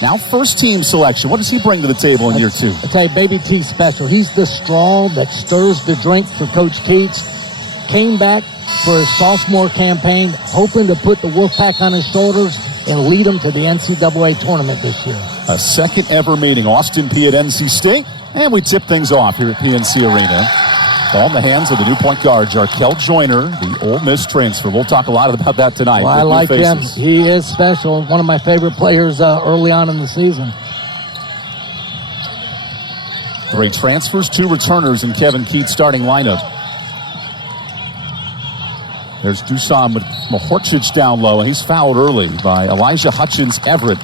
Now first team selection. What does he bring to the table in year two? I tell you, Baby T's special. He's the straw that stirs the drink for Coach Keats. Came back for his sophomore campaign, hoping to put the Wolfpack on his shoulders and lead them to the NCAA tournament this year. A second ever meeting, Austin Peay at NC State. And we tip things off here at PNC Arena. Ball in the hands of the new point guard, Jarkel Joiner, the Ole Miss transfer. We'll talk a lot about that tonight. Well, I like him. He is special. One of my favorite players early on in the season. 3 transfers, 2 returners in Kevin Keats' starting lineup. There's Dusan Mahorcic down low, and he's fouled early by Elijah Hutchins-Everett.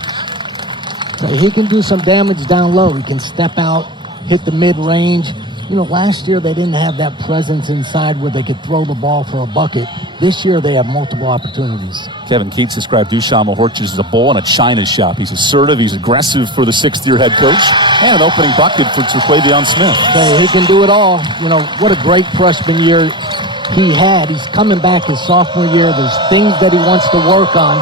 So he can do some damage down low. He can step out, hit the mid-range. You know, last year they didn't have that presence inside where they could throw the ball for a bucket. This year they have multiple opportunities. Kevin Keats described Dusan Mahorcic as a bull in a china shop. He's assertive, he's aggressive for the 6th-year head coach, and an opening bucket for Terquavion Smith. So he can do it all. You know, what a great freshman year he had. He's coming back his sophomore year. There's things that he wants to work on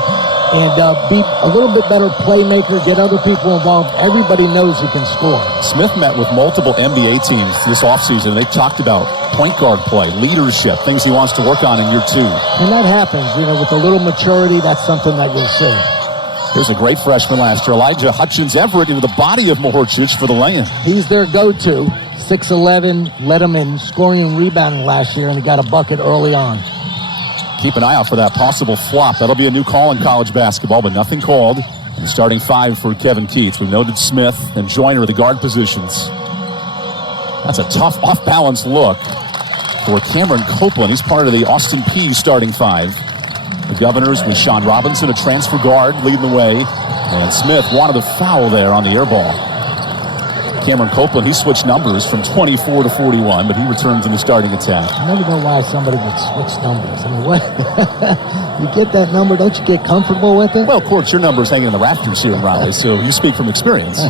and be a little bit better playmaker, get other people involved. Everybody knows he can score. Smith met with multiple NBA teams this offseason. They talked about point guard play, leadership, things he wants to work on in year 2. And that happens, you know, with a little maturity, that's something that you'll see. Here's a great freshman last year, Elijah Hutchins-Everett, into the body of Mahorcic for the lay-in. He's their go-to. 6'11", led him in scoring and rebounding last year, and he got a bucket early on. Keep an eye out for that possible flop. That'll be a new call in college basketball, but nothing called. And starting 5 for Kevin Keats. We've noted Smith and Joiner, the guard positions. That's a tough off-balance look for Cameron Copeland. He's part of the Austin Peay starting 5. The Governors with Sean Robinson, a transfer guard, leading the way. And Smith wanted a foul there on the air ball. Cameron Copeland, he switched numbers from 24 to 41, but he returns in the starting attack. I never know why somebody would switch numbers. I mean, what? You get that number, don't you get comfortable with it? Well, of course, your number's hanging in the rafters here in Raleigh, so you speak from experience.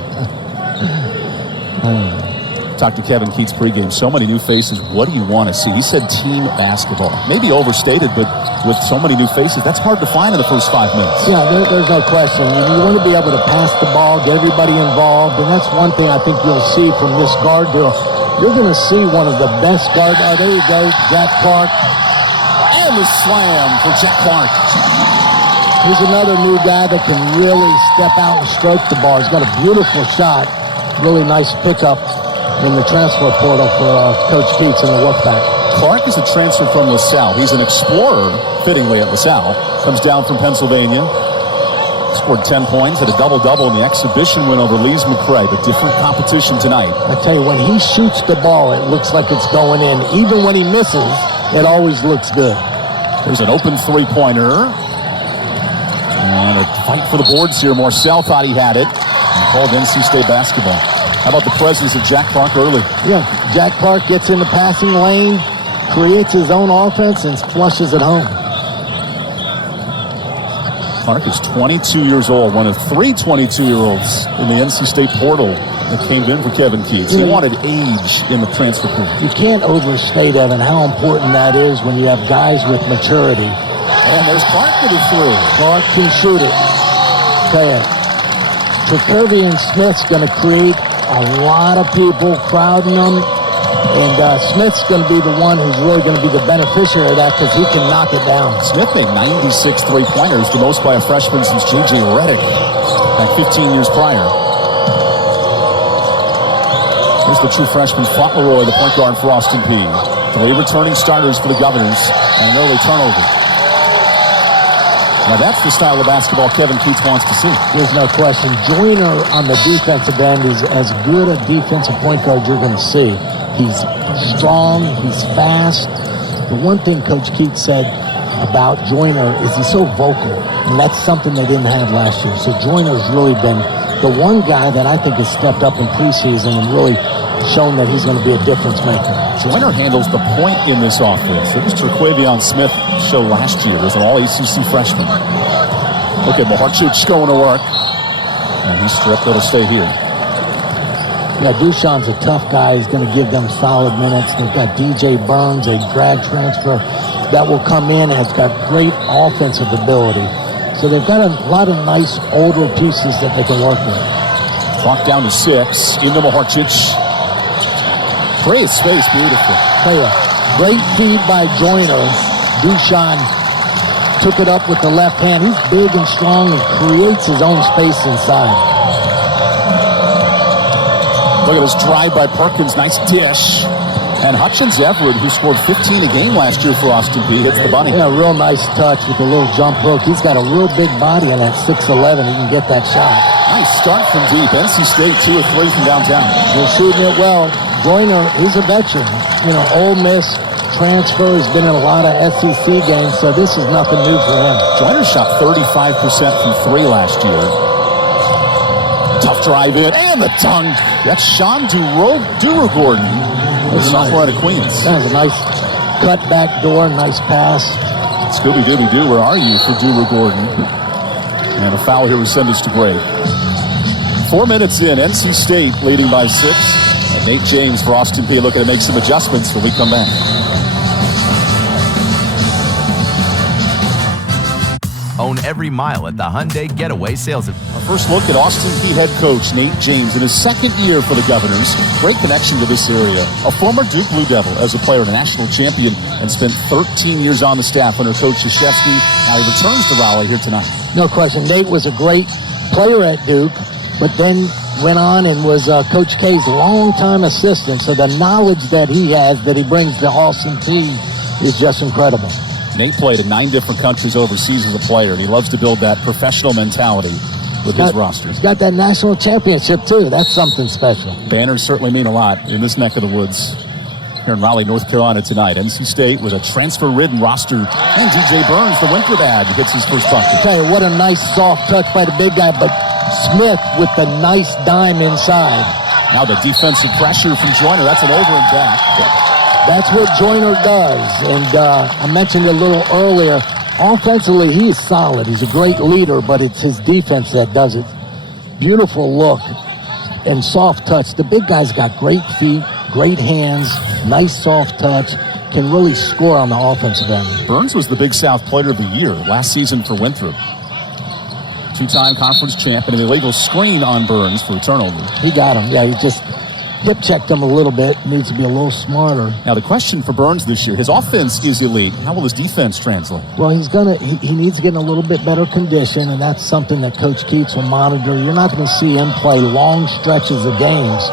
Talked to Kevin Keats pregame. So many new faces. What do you want to see? He said team basketball. Maybe overstated, but with so many new faces, that's hard to find in the first 5 minutes. Yeah, there's no question. You want to be able to pass the ball, get everybody involved, and that's one thing I think you'll see from this guard duo. You're going to see one of the best guards. Oh, there you go, Jack Clark. And the slam for Jack Clark. He's another new guy that can really step out and stroke the ball. He's got a beautiful shot. Really nice pickup in the transfer portal for Coach Keats and the Wolfpack. Clark is a transfer from LaSalle. He's an explorer, fittingly, at LaSalle. Comes down from Pennsylvania. Scored 10 points, had a double-double in the exhibition win over Lees McRae, but different competition tonight. I tell you, when he shoots the ball, it looks like it's going in. Even when he misses, it always looks good. There's an open three-pointer. And a fight for the boards here. Marcel thought he had it. And called NC State basketball. How about the presence of Jack Clark early? Yeah, Jack Clark gets in the passing lane, creates his own offense, and flushes it home. Clark is 22 years old, one of 3 22-year-olds in the NC State portal that came in for Kevin Keats. He wanted age in the transfer period. You can't overstate, Evan, how important that is when you have guys with maturity. And there's Clark with a 3. Clark can shoot it. Okay, Terquavion Smith's going to create a lot of people crowding them, and Smith's going to be the one who's really going to be the beneficiary of that because he can knock it down. Smith made 96 three-pointers, the most by a freshman since J.J. Redick back 15 years prior. Here's the true freshman, Fauntleroy, the point guard for Austin Peay. 3 returning starters for the Governors, and an early turnover. Now that's the style of basketball Kevin Keats wants to see. There's no question. Joiner on the defensive end is as good a defensive point guard you're going to see. He's strong, he's fast. The one thing Coach Keats said about Joiner is he's so vocal, and that's something they didn't have last year. So Joiner's really been the one guy that I think has stepped up in preseason and really shown that he's going to be a difference maker. Joiner handles the point in this offense. It was Terquavion Smith show last year as an all-ACC freshman. Look at Mahorcic going to work. And he's stripped. It'll stay here. Yeah, Duchan's a tough guy. He's going to give them solid minutes. They've got DJ Burns, a grad transfer that will come in and has got great offensive ability. So they've got a lot of nice older pieces that they can work with. Clock down to 6. Into Mahorcic. Great space, beautiful. Tell you, great feed by Joiner. Dushan took it up with the left hand. He's big and strong and creates his own space inside. Look at this drive by Perkins. Nice dish. And Hutchins Everett, who scored 15 a game last year for Austin Peay, hits the bunny. Yeah, real nice touch with a little jump hook. He's got a real big body, and at 6'11", he can get that shot. Nice start from deep. NC State 2 of 3 from downtown. They're shooting it well. Joiner, he's a veteran. You know, Ole Miss transfer, has been in a lot of SEC games, so this is nothing new for him. Joiner shot 35% from 3 last year. Tough drive in, and the dunk. That's Sean Dura-Gordon. Sophomore out of Queens. That was a nice cut back door, nice pass. Scooby-Dooby-Doo, where are you for Dura-Gordon? And a foul here will send us to break. 4 minutes in, NC State leading by 6. And Nate James for Austin Peay looking to make some adjustments when we come back. Own every mile at the Hyundai Getaway Sales Event. Our first look at Austin Peay head coach Nate James in his second year for the Governors. Great connection to this area. A former Duke Blue Devil as a player and a national champion, and spent 13 years on the staff under Coach Krzyzewski. Now he returns to Raleigh here tonight. No question. Nate was a great player at Duke, but then went on and was Coach K's longtime assistant. So the knowledge that he has, that he brings to Austin Peay, is just incredible. Nate played in 9 different countries overseas as a player, and he loves to build that professional mentality with his roster. He's got that national championship, too. That's something special. Banners certainly mean a lot in this neck of the woods here in Raleigh, North Carolina tonight. NC State with a transfer-ridden roster, and DJ Burns, the winter bag, hits his first bucket. I'll tell you, what a nice soft touch by the big guy, but Smith with the nice dime inside. Now the defensive pressure from Joiner. That's an over and back. That's what Joiner does, and I mentioned it a little earlier. Offensively, he is solid. He's a great leader, but it's his defense that does it. Beautiful look and soft touch. The big guy's got great feet, great hands, nice soft touch, can really score on the offensive end. Burns was the Big South Player of the Year last season for Winthrop. 2-time conference champ, and an illegal screen on Burns for a turnover. He got him. Yeah, he just hip-checked him a little bit. Needs to be a little smarter. Now, the question for Burns this year, his offense is elite. How will his defense translate? Well, he needs to get in a little bit better condition, and that's something that Coach Keats will monitor. You're not going to see him play long stretches of games,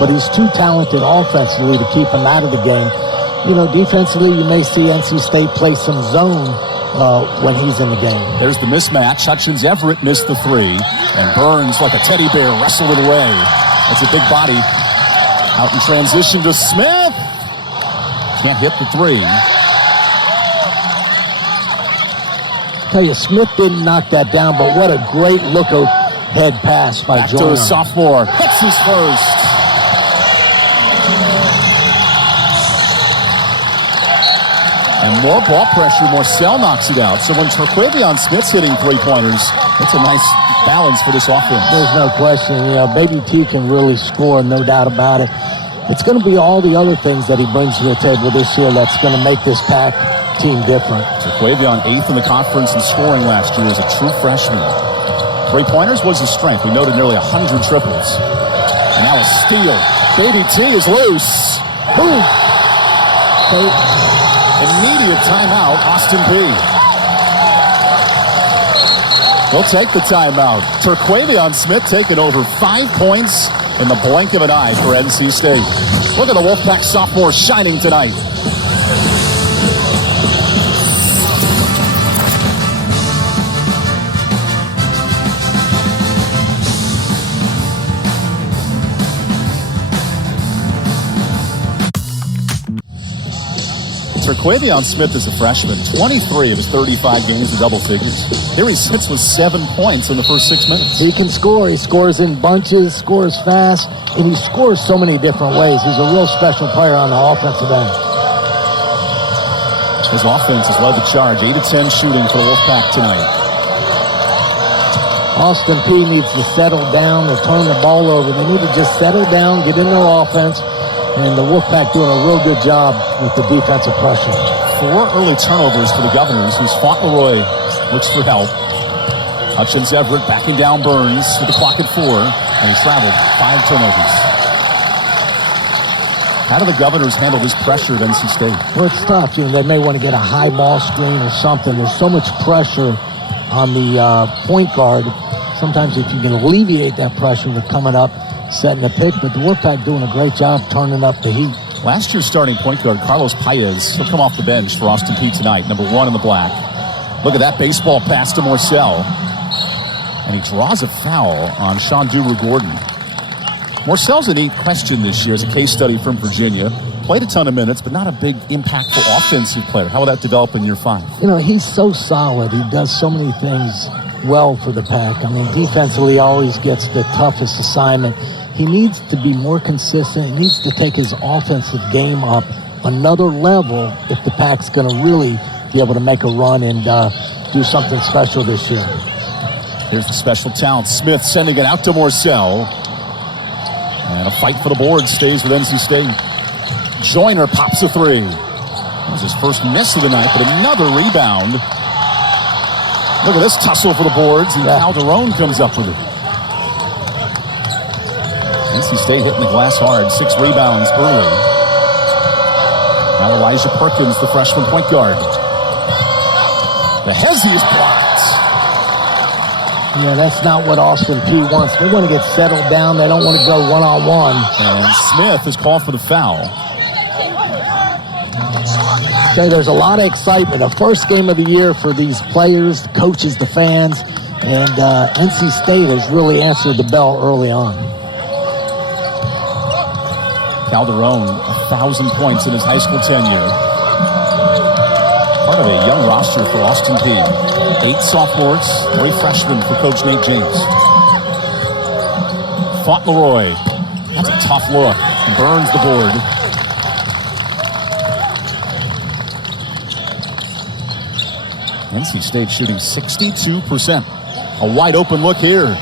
but he's too talented offensively to keep him out of the game. You know, defensively, you may see NC State play some zone when he's in the game. There's the mismatch. Hutchins Everett missed the 3, and Burns, like a teddy bear, wrestled it away. That's a big body. Out in transition to Smith. Can't hit the 3. Tell you, Smith didn't knock that down, but what a great look-ahead pass by Joiner. Back to a sophomore. Hits his first. And more ball pressure, Morcell knocks it out. So when Terquavion Smith's hitting 3-pointers, it's a nice balance for this offense. There's no question. You know, Baby T can really score, no doubt about it. It's going to be all the other things that he brings to the table this year that's going to make this Pack team different. Terquavion 8th in the conference in scoring last year as a true freshman. 3-pointers was his strength. We noted nearly 100 triples. And now a steal. Baby T is loose. Boom. Immediate timeout, Austin Peay. We'll take the timeout. Terquavion Smith taking over 5 points in the blink of an eye for NC State. Look at the Wolfpack sophomore shining tonight. Terquavion Smith is a freshman. 23 of his 35 games in double figures. There he sits with 7 points in the first 6 minutes. He can score. He scores in bunches, scores fast, and he scores so many different ways. He's a real special player on the offensive end. His offense has led the charge. 8 of 10 shooting for the Wolfpack tonight. Austin Peay needs to settle down. They're turning the ball over. They need to just settle down, get in their offense. And the Wolfpack doing a real good job with the defensive pressure. 4 early turnovers for the Governors, whose Fauntleroy looks for help. Hutchins Everett backing down Burns with the clock at 4, and he traveled 5 turnovers. How do the Governors handle this pressure at NC State? Well, it's tough. They may want to get a high ball screen or something. There's so much pressure on the point guard. Sometimes if you can alleviate that pressure with coming up, setting a pick, but the Wolfpack doing a great job turning up the heat. Last year's starting point guard, Carlos Paez, he'll come off the bench for Austin Peay tonight, number 1 in the black. Look at that baseball pass to Morcell. And he draws a foul on Sean Duru-Gordon. Morcell's a neat question this year as a case study from Virginia. Played a ton of minutes, but not a big, impactful offensive player. How will that develop in year 5? He's so solid. He does so many things well for the Pack. Defensively, always gets the toughest assignment. He needs to be more consistent. He needs to take his offensive game up another level if the Pack's going to really be able to make a run and do something special this year. Here's the special talent. Smith sending it out to Morcell. And a fight for the board stays with NC State. Joiner pops a 3. That was his first miss of the night, but another rebound. Look at this tussle for the boards, and Calderon comes up with it. NC State hitting the glass hard, 6 rebounds early. Now Elijah Perkins, the freshman point guard. The Hezzy is blocked. Yeah, that's not what Austin Peay wants. They want to get settled down. They don't want to go one-on-one. And Smith is called for the foul. So there's a lot of excitement. A first game of the year for these players, the coaches, the fans. And NC State has really answered the bell early on. Calderon, 1,000 points in his high school tenure. Part of a young roster for Austin Peay. 8 sophomores, 3 freshmen for Coach Nate James. Fauntleroy. That's a tough look. And burns the board. NC State shooting 62%. A wide open look here.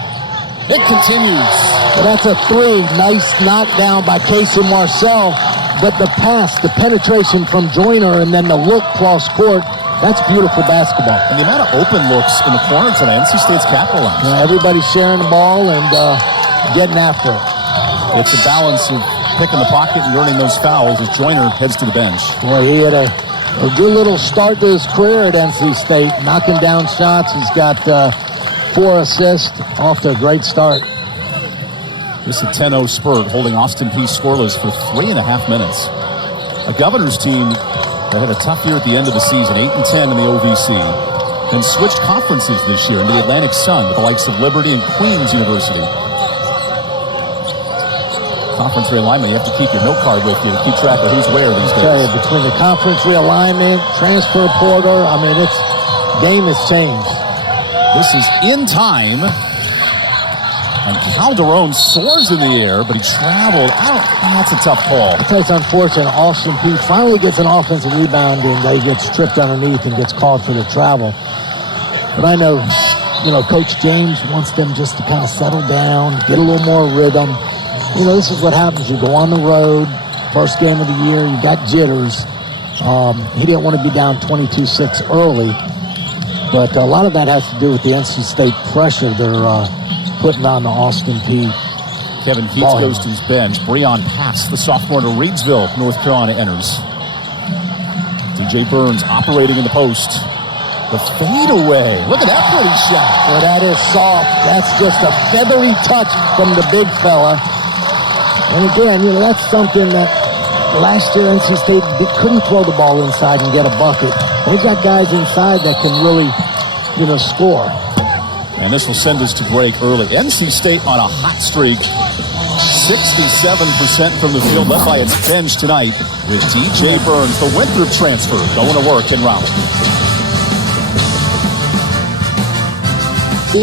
It continues. Well, that's a 3. Nice knockdown by Casey Morcell. But the pass, the penetration from Joiner, and then the look cross court, that's beautiful basketball. And the amount of open looks in the corner tonight, NC State's capitalized. Everybody's sharing the ball and getting after it. It's a balance of picking the pocket and earning those fouls as Joiner heads to the bench. Boy, he had a good little start to his career at NC State, knocking down shots. He's got 4 assists, off to a great start. This is a 10-0 spurt, holding Austin Peay scoreless for 3.5 minutes. A Governors team that had a tough year at the end of the season, 8-10 in the OVC, then switched conferences this year into the Atlantic Sun with the likes of Liberty and Queens University. Conference realignment, you have to keep your note card with you to keep track of who's where these days. Between the conference realignment, transfer portal, this game has changed. This is in time. And Calderon soars in the air, but he traveled. That's a tough call. It's unfortunate. Austin Peay finally gets an offensive rebound, and he gets tripped underneath and gets called for the travel. But I know, Coach James wants them just to kind of settle down, get a little more rhythm. This is what happens. You go on the road, first game of the year, you got jitters. He didn't want to be down 22-6 early, but a lot of that has to do with the NC State pressure they're putting on the Austin Peay. Kevin Keats goes to his bench. Breon Pass, the sophomore to Reidsville, North Carolina, enters. DJ Burns operating in the post. The fadeaway. Look at that pretty shot. Well, that is soft. That's just a feathery touch from the big fella. And again, that's something that last year NC State couldn't throw the ball inside and get a bucket. They've got guys inside that can really, score. And this will send us to break early. NC State on a hot streak. 67% from the field, led by its bench tonight with DJ Burns, the Winthrop transfer, going to work in Raleigh. An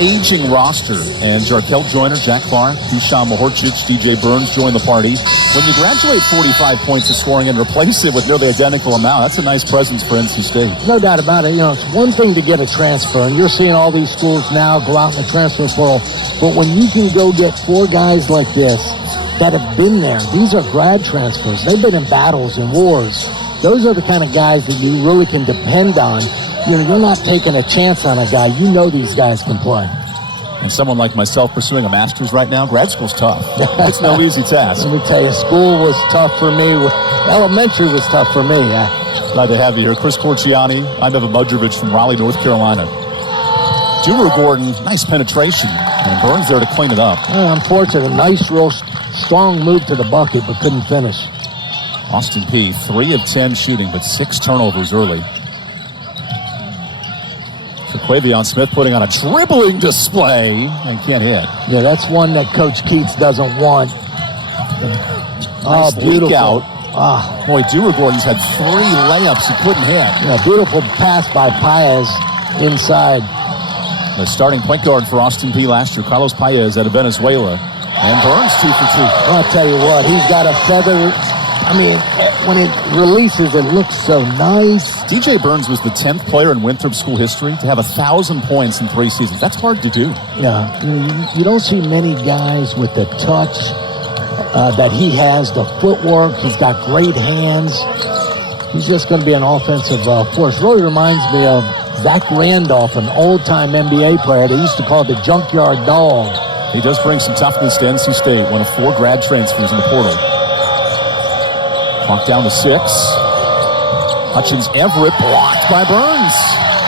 aging roster, and Jarkel Joiner, Jack Clark, Dusan Mahorcic, DJ Burns join the party. When you graduate 45 points of scoring and replace it with nearly identical amount, that's a nice presence for NC State. No doubt about it. It's one thing to get a transfer, and you're seeing all these schools now go out in the transfer portal, but when you can go get 4 guys like this that have been there, these are grad transfers. They've been in battles and wars. Those are the kind of guys that you really can depend on You're not taking a chance on a guy. You know these guys can play. And someone like myself pursuing a master's right now, grad school's tough. It's no easy task. Let me tell you, school was tough for me. Elementary was tough for me. Glad to have you here. Chris Corciani. I'm Evan Mudrovich from Raleigh, North Carolina. Dewar Gordon, nice penetration. And Burns there to clean it up. Unfortunate. A nice, real strong move to the bucket, but couldn't finish. Austin Peay, 3 of 10 shooting, but 6 turnovers early. Terquavion Smith putting on a dribbling display and can't hit. Yeah, that's one that Coach Keats doesn't want. Nice beautiful. leak out. Boy, Dewar Gordon's had 3 layups he couldn't hit. Yeah, beautiful pass by Paez inside. The starting point guard for Austin Peay last year, Carlos Paez out of Venezuela. And Burns 2 for 2. I'll tell you what, he's got a feather. I mean, when it releases, it looks so nice. DJ Burns was the 10th player in Winthrop school history to have 1,000 points in 3 seasons. That's hard to do. Yeah, you don't see many guys with the touch that he has, the footwork. He's got great hands. He's just going to be an offensive force. Really reminds me of Zach Randolph, an old-time NBA player. They used to call the Junkyard Dog. He does bring some toughness to NC State, one of 4 grad transfers in the portal. Clock down to 6. Hutchins Everett blocked by Burns.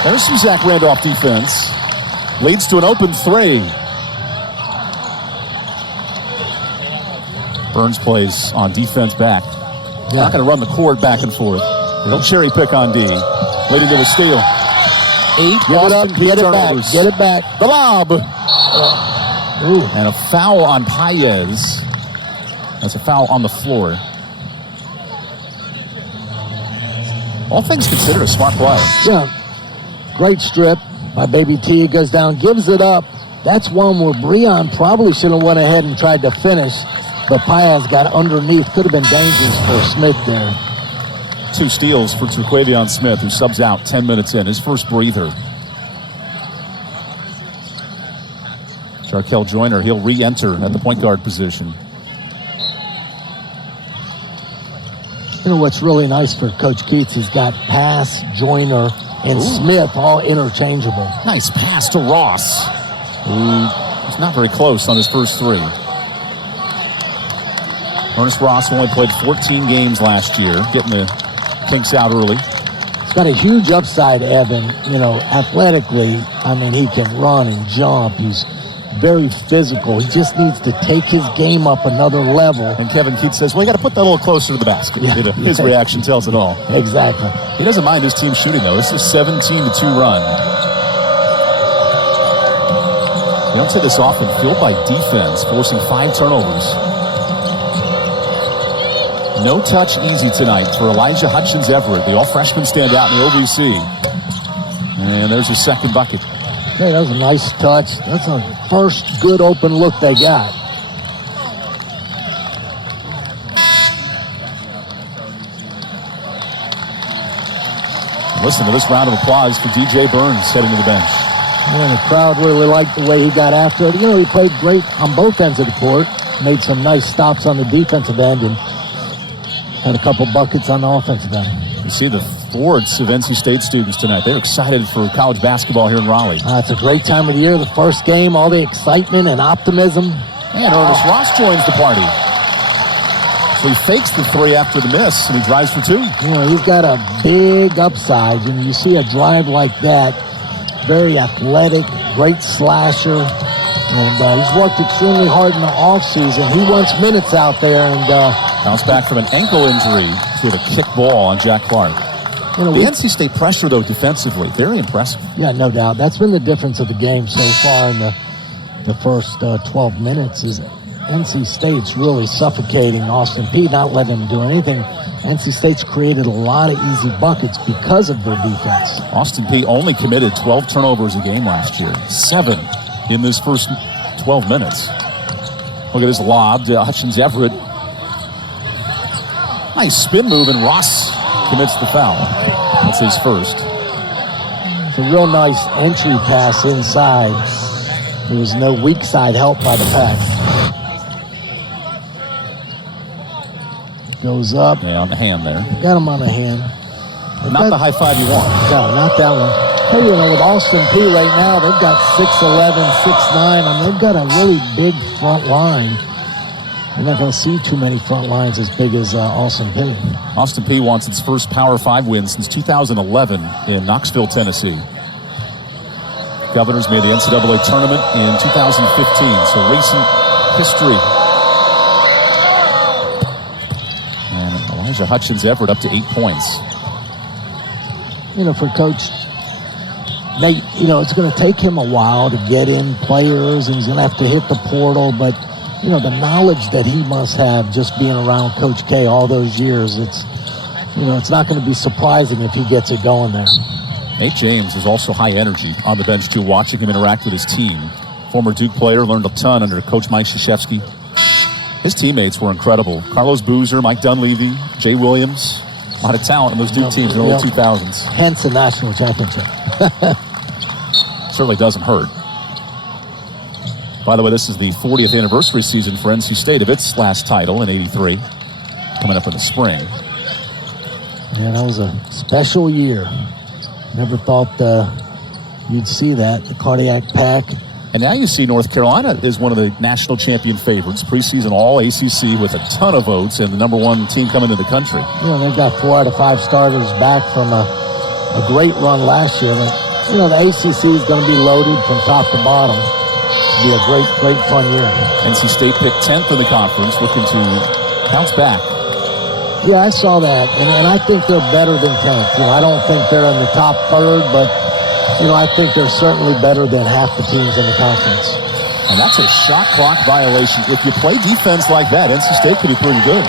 There's some Zach Randolph defense. Leads to an open 3. Burns plays on defense back. Not going to run the court back and forth. He'll cherry pick on D. Leading to a steal. 8 Austin Peay turnovers. Get it back. The lob. And a foul on Paez. That's a foul on the floor. All things considered, a smart play. Yeah. Great strip by Baby T. Goes down, gives it up. That's one where Breon probably should have went ahead and tried to finish, but Paez got underneath. Could have been dangerous for Smith there. 2 steals for Terquavion Smith, who subs out 10 minutes in. His first breather. Jarkel Joiner, he'll re-enter at the point guard position. You know what's really nice for Coach Keats, he's got Pass, Joiner, and Smith all interchangeable. Nice pass to Ross, who was not very close on his first 3. Ernest Ross only played 14 games last year, getting the kinks out early. He's got a huge upside, Evan. You know, athletically, I mean, he can run and jump. He's very physical. He just needs to take his game up another level. And Kevin Keats says, well, you got to put that a little closer to the basket. Yeah. His reaction tells it all. Exactly. He doesn't mind his team shooting, though. It's a 17-2 run. You don't see this often. Fueled by defense, forcing 5 turnovers. No touch easy tonight for Elijah Hutchins Everett. The all-freshman standout in the OVC. And there's his second bucket. Hey, that was a nice touch. That's a first good open look they got. Listen to this round of applause for DJ Burns heading to the bench. And the crowd really liked the way he got after it. You know, he played great on both ends of the court. Made some nice stops on the defensive end and had a couple buckets on the offensive end. You see the hordes of NC State students tonight. They're excited for college basketball here in Raleigh. It's a great time of the year. The first game, all the excitement and optimism. And Ernest Ross joins the party. So he fakes the 3 after the miss, and he drives for 2. You know, he's got a big upside. And you see a drive like that, very athletic, great slasher. And he's worked extremely hard in the offseason. He wants minutes out there. And bounced back from an ankle injury to a kick ball on Jack Clark. You know, the NC State pressure, though, defensively, very impressive. Yeah, no doubt. That's been the difference of the game so far in the first 12 minutes is NC State's really suffocating Austin Peay, not letting them do anything. NC State's created a lot of easy buckets because of their defense. Austin Peay only committed 12 turnovers a game last year, 7 in this first 12 minutes. Look at this lob to Hutchins Everett. Nice spin move, and Ross commits the foul. That's his first. It's a real nice entry pass inside. There was no weak side help by the pack. Goes up. Yeah, on the hand there. Got him on the hand. Not the high five you want. No, not that one. Hey, you know, with Austin Peay right now, they've got 6'11", 6'9". I mean, they've got a really big front line. You're not going to see too many front lines as big as Austin Peay. Austin Peay wants its first Power 5 win since 2011 in Knoxville, Tennessee. Governors made the NCAA tournament in 2015, so recent history. And Elijah Hutchins-Everett up to 8 points. You know, for Coach Nate, you know, it's going to take him a while to get in players, and he's going to have to hit the portal, but you know, the knowledge that he must have just being around Coach K all those years, it's not going to be surprising if he gets it going there. Nate James is also high energy on the bench, too, watching him interact with his team. Former Duke player, learned a ton under Coach Mike Krzyzewski. His teammates were incredible. Carlos Boozer, Mike Dunleavy, Jay Williams. A lot of talent in those Duke teams in the early 2000s. Hence a national championship. Certainly doesn't hurt. By the way, this is the 40th anniversary season for NC State of its last title in '83, coming up in the spring. Yeah, that was a special year. Never thought you'd see that, the cardiac pack. And now you see North Carolina is one of the national champion favorites, preseason all ACC with a ton of votes and the number one team coming to the country. You know, they've got 4 out of 5 starters back from a great run last year. But, you know, the ACC is going to be loaded from top to bottom. Be a great, great fun year. NC State picked 10th in the conference, looking to bounce back. Yeah, I saw that, and I think they're better than 10th. You know, I don't think they're in the top third, but, you know, I think they're certainly better than half the teams in the conference. And that's a shot clock violation. If you play defense like that, NC State could be pretty good.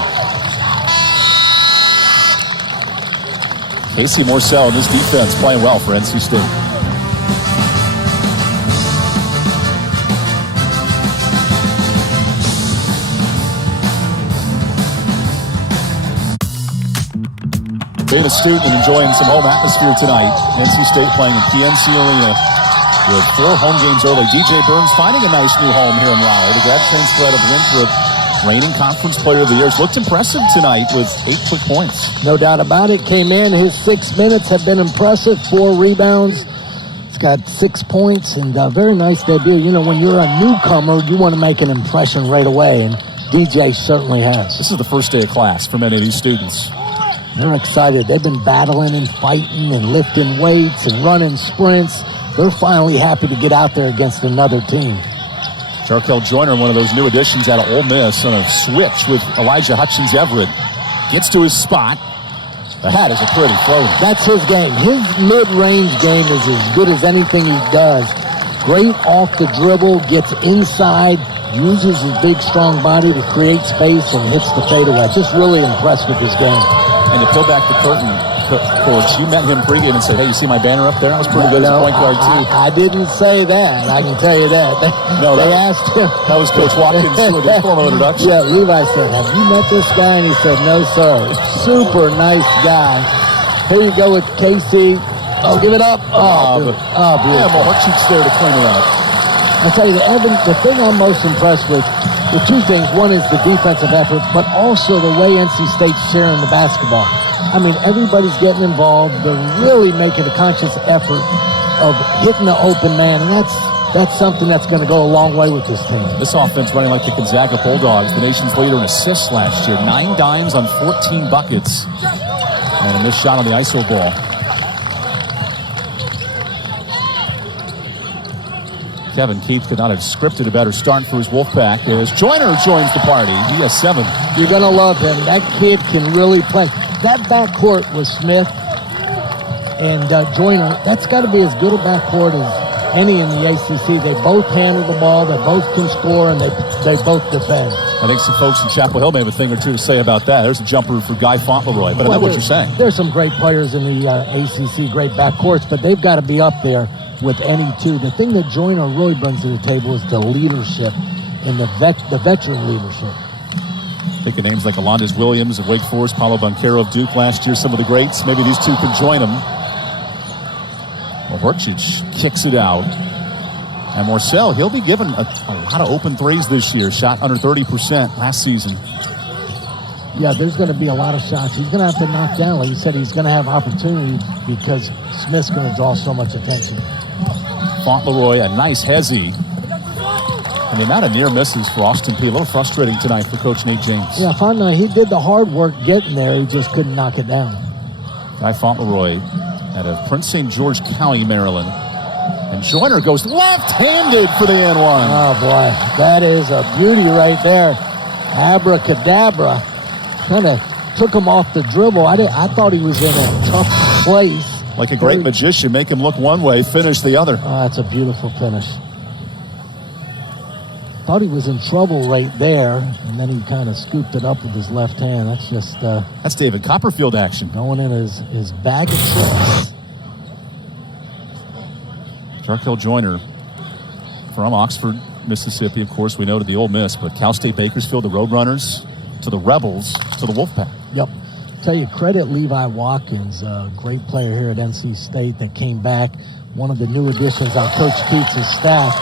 Casey Morsell and his defense playing well for NC State. Being a student and enjoying some home atmosphere tonight. NC State playing in PNC Arena with 4 home games early. DJ Burns finding a nice new home here in Raleigh. The grad transfer out of Winthrop, reigning conference player of the year. Looked impressive tonight with 8 quick points. No doubt about it. Came in. His 6 minutes have been impressive. 4 rebounds. He's got 6 points and a very nice debut. You know, when you're a newcomer, you want to make an impression right away, and DJ certainly has. This is the first day of class for many of these students. They're excited. They've been battling and fighting and lifting weights and running sprints. They're finally happy to get out there against another team. Jarkel Joiner, one of those new additions out of Ole Miss, on a switch with Elijah Hutchins-Everett. Gets to his spot. The hat is a pretty floater. That's his game. His mid-range game is as good as anything he does. Great off the dribble, gets inside, uses his big, strong body to create space and hits the fadeaway. Just really impressed with his game. And to peel back the curtain, Coach, you met him pregame and said, hey, you see my banner up there? That was pretty good as a point guard, too. I didn't say that. I can tell you that. They asked him. That was Coach Watkins' formal introduction. Yeah, Levi said, have you met this guy? And he said, no, sir. Super nice guy. Here you go with KC. Oh, give it up. Oh, beautiful. Yeah, Hutchins there to clean it up. I tell you, the thing I'm most impressed with, the 2 things. One is the defensive effort, but also the way NC State's sharing the basketball. I mean, everybody's getting involved. They're really making a conscious effort of hitting the open man, and that's something that's going to go a long way with this team. This offense running like the Gonzaga Bulldogs, the nation's leader in assists last year. 9 dimes on 14 buckets. And a missed shot on the ISO ball. Kevin Keith could not have scripted a better start for his Wolfpack as Joiner joins the party. He has 7. You're going to love him. That kid can really play. That backcourt with Smith and Joiner, that's got to be as good a backcourt as any in the ACC. They both handle the ball, they both can score, and they both defend. I think some folks in Chapel Hill may have a thing or two to say about that. There's a jumper for Guy Fauntleroy, but I know what you're saying. There's some great players in the ACC, great backcourts, but they've got to be up there with any two. The thing that Joiner really brings to the table is the leadership and the veteran leadership. Think of names like Alondes Williams of Wake Forest, Paulo Banchero of Duke last year, some of the greats. Maybe these two can join them. Well, Horchich kicks it out. And Morsell, he'll be given a lot of open threes this year. Shot under 30% last season. Yeah, there's going to be a lot of shots. He's going to have to knock down. Like you said, he's going to have opportunity because Smith's going to draw so much attention. Fauntleroy, a nice hezzy. And the amount of near misses for Austin Peay, a little frustrating tonight for Coach Nate James. Yeah, Fauntleroy, he did the hard work getting there. He just couldn't knock it down. Guy Fauntleroy out of Prince St. George County, Maryland. And Joiner goes left-handed for the N1. Oh, boy. That is a beauty right there. Abracadabra. Kind of took him off the dribble. I thought he was in a tough place. Like a great magician, make him look one way, finish the other. Oh, that's a beautiful finish. Thought he was in trouble right there, and then he kind of scooped it up with his left hand. That's just... that's David Copperfield action. Going in his bag of tricks. Jarkel Joiner from Oxford, Mississippi. Of course, we know to the Ole Miss, but Cal State Bakersfield, the Roadrunners, to the Rebels, to the Wolfpack. Yep. Tell you, credit Levi Watkins, a great player here at NC State that came back, one of the new additions on Coach Keats' staff.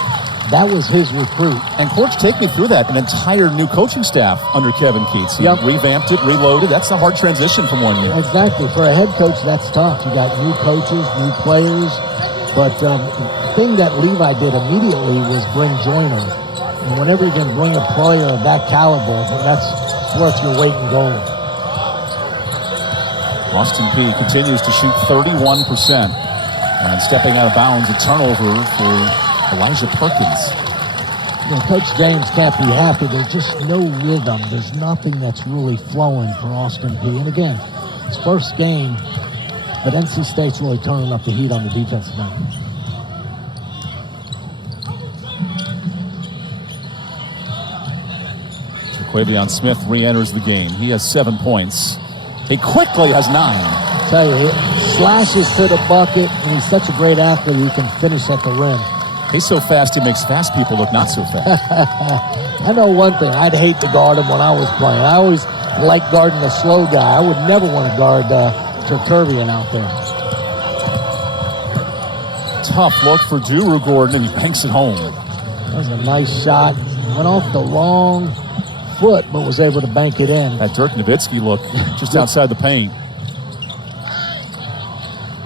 That was his recruit. And Coach, take me through that. An entire new coaching staff under Kevin Keats. He revamped it, reloaded. That's a hard transition from 1 year. Exactly. For a head coach, that's tough. You got new coaches, new players. But the thing that Levi did immediately was bring Joiner. And whenever you can bring a player of that caliber, that's worth your weight in gold. Austin Peay continues to shoot 31%. And stepping out of bounds, a turnover for Elijah Perkins. You know, Coach James can't be happy. There's just no rhythm. There's nothing that's really flowing for Austin Peay. And again, it's first game, but NC State's really turning up the heat on the defensive end. Terquavion Smith re-enters the game. He has 7 points. He quickly has 9. I tell you, he slashes to the bucket, and he's such a great athlete he can finish at the rim. He's so fast, he makes fast people look not so fast. I know one thing. I'd hate to guard him when I was playing. I always liked guarding the slow guy. I would never want to guard Terquavion out there. Tough look for Drew Gordon, and he banks it home. That was a nice shot. Went off the wrong foot, but was able to bank it in. That Dirk Nowitzki look just outside the paint.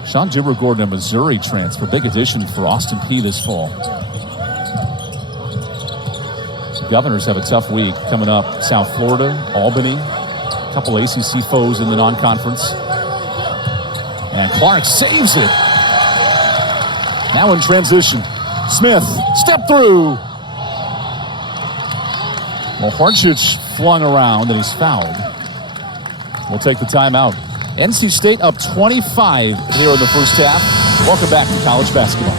Sean Gordon, a Missouri transfer, big addition for Austin Peay this fall. The Governors have a tough week coming up. South Florida, Albany, a couple ACC foes in the non-conference. And Clark saves it. Now in transition. Smith, step through. Well, Harchich flung around and he's fouled. We'll take the timeout. NC State up 25 here in the first half. Welcome back to college basketball.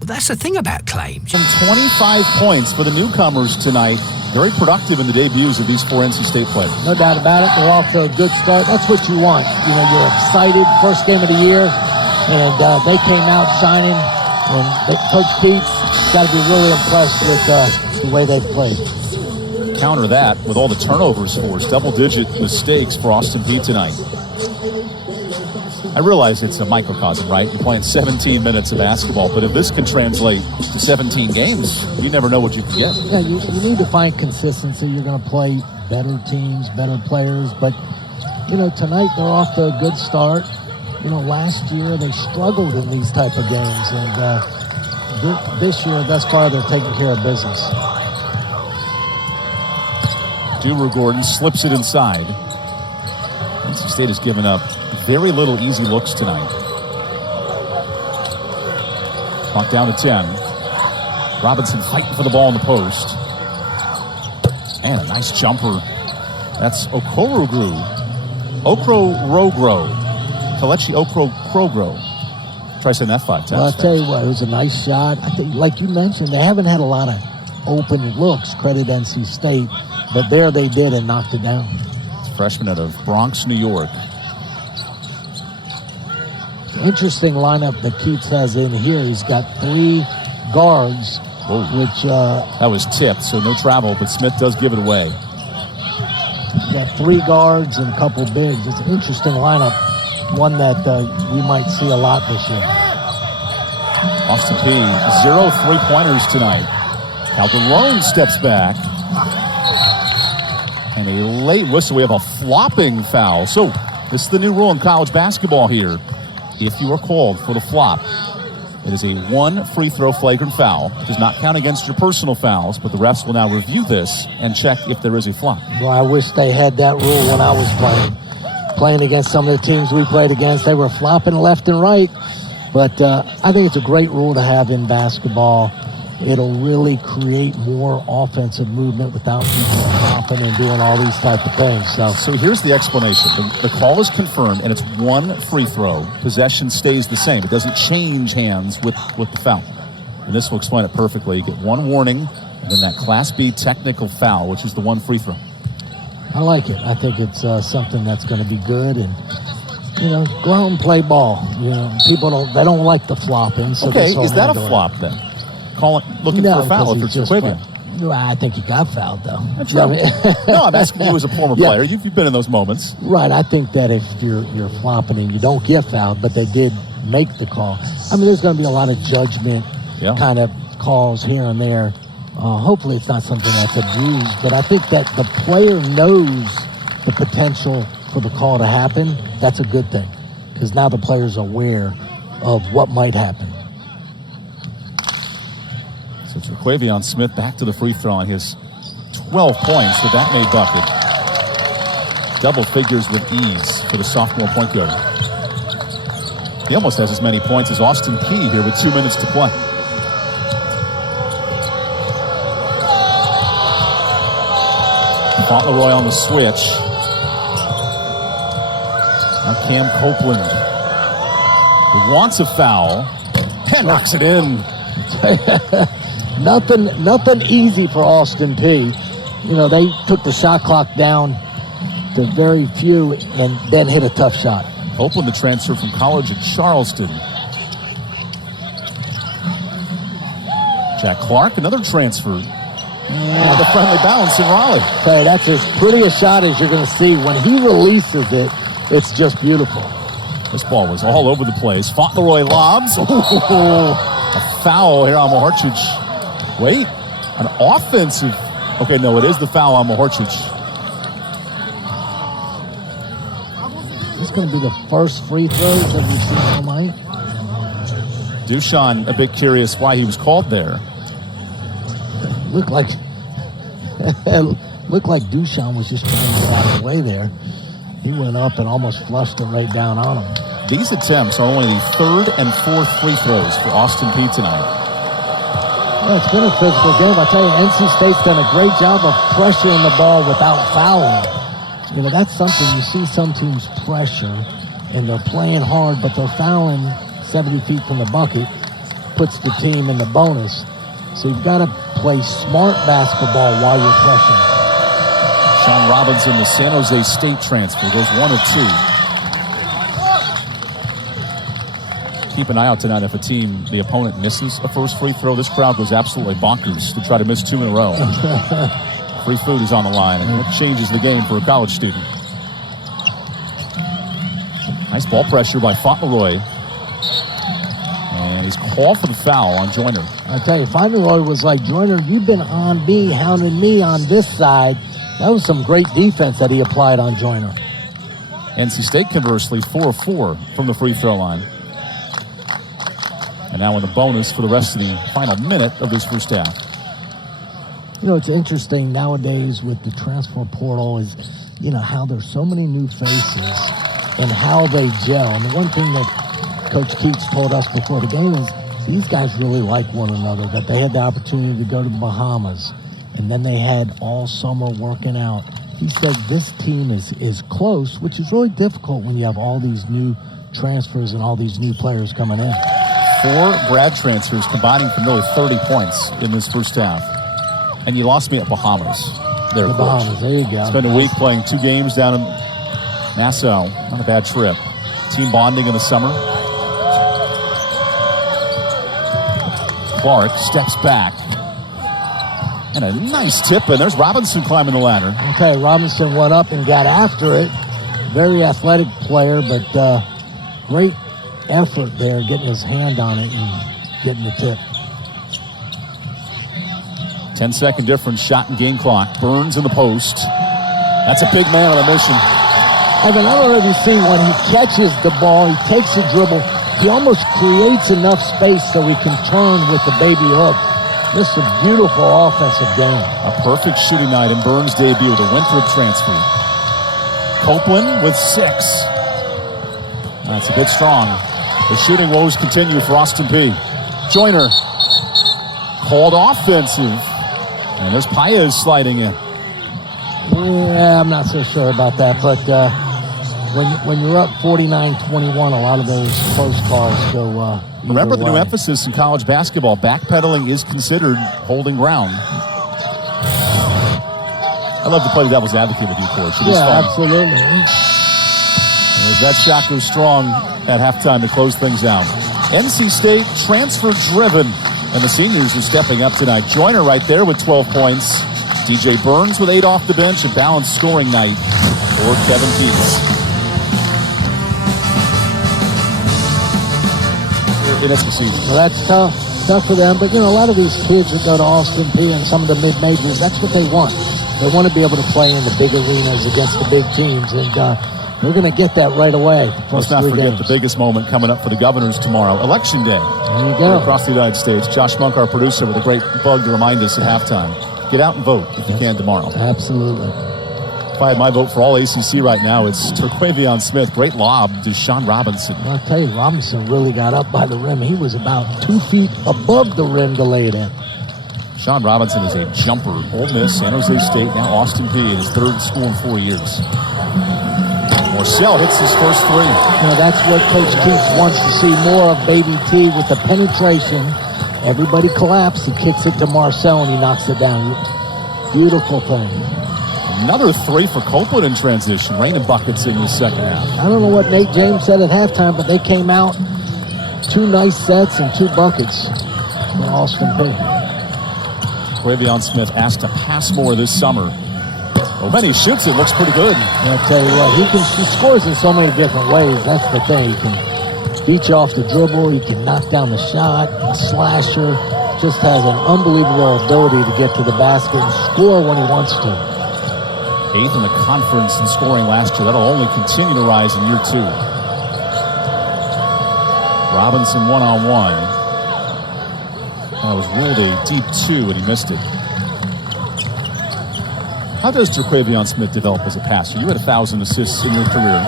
Well, that's the thing about claims. Some 25 points for the Newcomers tonight. Very productive in the debuts of these 4 NC State players. No doubt about it. They're off to a good start. That's what you want. You know, you're excited. First game of the year. And they came out shining. And Coach Keats got to be really impressed with the way they played. Counter that with all the turnovers forced. Double-digit mistakes for Austin Peay tonight. I realize it's a microcosm, right? You're playing 17 minutes of basketball, but if this can translate to 17 games, you never know what you can get. Yeah, you need to find consistency. You're going to play better teams, better players. But, you know, tonight they're off to a good start. You know, last year they struggled in these type of games. And this year, thus far, they're taking care of business. Drew Gordon slips it inside. NC State has given up very little easy looks tonight. Clock down to 10. Robinson fighting for the ball in the post. And a nice jumper. That's Okorogro. Kalechi Okrogro. Try saying that 5 times. Well, I'll tell you what, it was a nice shot. I think, like you mentioned, they haven't had a lot of open looks, credit NC State, but there they did and knocked it down. It's a freshman out of Bronx, New York. Interesting lineup that Keats has in here. He's got 3 guards, which... that was tipped, so no travel, but Smith does give it away. Got 3 guards and a couple bigs. It's an interesting lineup, one that we might see a lot this year. Austin Peay, 0 3-pointers tonight. Calderon steps back. And a late whistle. We have a flopping foul. So this is the new rule in college basketball here. If you are called for the flop, it is a 1 free throw flagrant foul. It does not count against your personal fouls, but the refs will now review this and check if there is a flop. Well, I wish they had that rule when I was playing against some of the teams we played against. They were flopping left and right. But I think it's a great rule to have in basketball. It'll really create more offensive movement without people flopping and doing all these type of things. So here's the explanation. The call is confirmed, and it's 1 free throw. Possession stays the same. It doesn't change hands with the foul. And this will explain it perfectly. You get 1 warning, and then that Class B technical foul, which is the 1 free throw. I like it. I think it's something that's going to be good. And, go out and play ball. People don't like the flopping. So okay, is that a flop then? Looking for a foul if it's Terquavion. I think he got fouled, though. That's right. No, I'm asking you as a former player. You've been in those moments. Right. I think that if you're flopping and you don't get fouled, but they did make the call. I mean, there's going to be a lot of judgment kind of calls here and there. Hopefully it's not something that's abused, but I think that the player knows the potential for the call to happen. That's a good thing because now the player's aware of what might happen. So Terquavion Smith back to the free throw on his 12 points with that made bucket. Double figures with ease for the sophomore point guard. He almost has as many points as Austin Peay here with 2 minutes to play. Fauntleroy on the switch. Now Cam Copeland, who wants a foul and knocks it in. Nothing easy for Austin Peay. They took the shot clock down to very few and then hit a tough shot. Copeland, the transfer from college at Charleston. Jack Clark, another transfer. The friendly bounce in Raleigh. Okay, that's as pretty a shot as you're going to see. When he releases it, it's just beautiful. This ball was all over the place. Fauntleroy lobs. A foul here on Mahorcic. Wait, an offensive. Okay, no, it is the foul on Mahorcic. This is going to be the first free throws that we've seen all night. Dushan a bit curious why he was called there. Looked like Dushan was just trying to get out of the way there. He went up and almost flushed it right down on him. These attempts are only the 3rd and 4th free throws for Austin Peay tonight. Well, it's been a physical game. I tell you, NC State's done a great job of pressuring the ball without fouling. That's something. You see some teams pressure, and they're playing hard, but they're fouling 70 feet from the bucket, puts the team in the bonus. So you've got to play smart basketball while you're pressuring. Sean Robinson, the San Jose State transfer, goes 1 of 2. Keep an eye out tonight if the opponent misses a first free throw. This crowd goes absolutely bonkers to try to miss 2 in a row. Free food is on the line, and it changes the game for a college student. Nice ball pressure by Fauntleroy. And he's called for the foul on Joiner. I tell you, Fauntleroy was like, Joiner, you've been on me, hounding me on this side. That was some great defense that he applied on Joiner. NC State, conversely, 4 of 4 from the free throw line. And now in the bonus for the rest of the final minute of this first half. It's interesting nowadays with the transfer portal is, how there's so many new faces and how they gel. And the one thing that Coach Keats told us before the game is these guys really like one another, that they had the opportunity to go to the Bahamas, and then they had all summer working out. He said this team is close, which is really difficult when you have all these new transfers and all these new players coming in. 4 grad transfers combining for nearly 30 points in this first half. And you lost me at Bahamas. There you go. Spent a week playing 2 games down in Nassau. Not a bad trip. Team bonding in the summer. Clark steps back. And a nice tip, and there's Robinson climbing the ladder. Okay, Robinson went up and got after it. Very athletic player, but great effort there, getting his hand on it and getting the tip. 10-second difference, shot and game clock. Burns in the post. That's a big man on a mission. Evan, I don't know if you've seen when he catches the ball, he takes a dribble, he almost creates enough space so he can turn with the baby hook. This is a beautiful offensive game. A perfect shooting night in Burns' debut with a Winthrop transfer. Copeland with 6. That's a bit strong. The shooting woes continue for Austin Peay. Joiner called offensive. And there's Paez sliding in. Yeah, I'm not so sure about that, but when you're up 49-21, a lot of those close calls go Remember the new way. emphasis in college basketball. Backpedaling is considered holding ground. I love to play the devil's advocate with you, Coach. It is fun. Absolutely. As that shot goes strong at halftime to close things out. NC State transfer driven, and the seniors are stepping up tonight. Joiner right there with 12 points. DJ Burns with 8 off the bench. A balanced scoring night for Kevin Keats. In its season. Well, that's tough for them. But, a lot of these kids that go to Austin Peay and some of the mid-majors, that's what they want. They want to be able to play in the big arenas against the big teams. And we're going to get that right away. Let's not forget the biggest moment coming up for the Governors tomorrow, Election Day. There you go. Across the United States. Josh Monk, our producer, with a great bug to remind us at halftime. Get out and vote if you can tomorrow. Absolutely. If I had my vote for all ACC right now, it's Terquavion Smith. Great lob to Sean Robinson. I'll tell you, Robinson really got up by the rim. He was about 2 feet above the rim to lay it in. Sean Robinson is a jumper. Ole Miss, San Jose State, now Austin Peay, his 3rd school in 4 years. Morcell hits his first 3. That's what Coach Keats wants to see more of Baby T with the penetration. Everybody collapses. He kicks it to Marcel and he knocks it down. Beautiful thing. Another 3 for Copeland in transition. Raining buckets in the second half. I don't know what Nate James said at halftime, but they came out 2 nice sets and 2 buckets for Austin Peay. Terquavion Smith asked to pass more this summer. Well, when he shoots, it looks pretty good. I'll tell you what, he scores in so many different ways. That's the thing. He can beat you off the dribble. He can knock down the shot, slasher. Just has an unbelievable ability to get to the basket and score when he wants to. 8th in the conference in scoring last year. That'll only continue to rise in year 2. Robinson one-on-one. That was ruled a deep 2, and he missed it. How does Terquavion Smith develop as a passer? You had 1,000 assists in your career.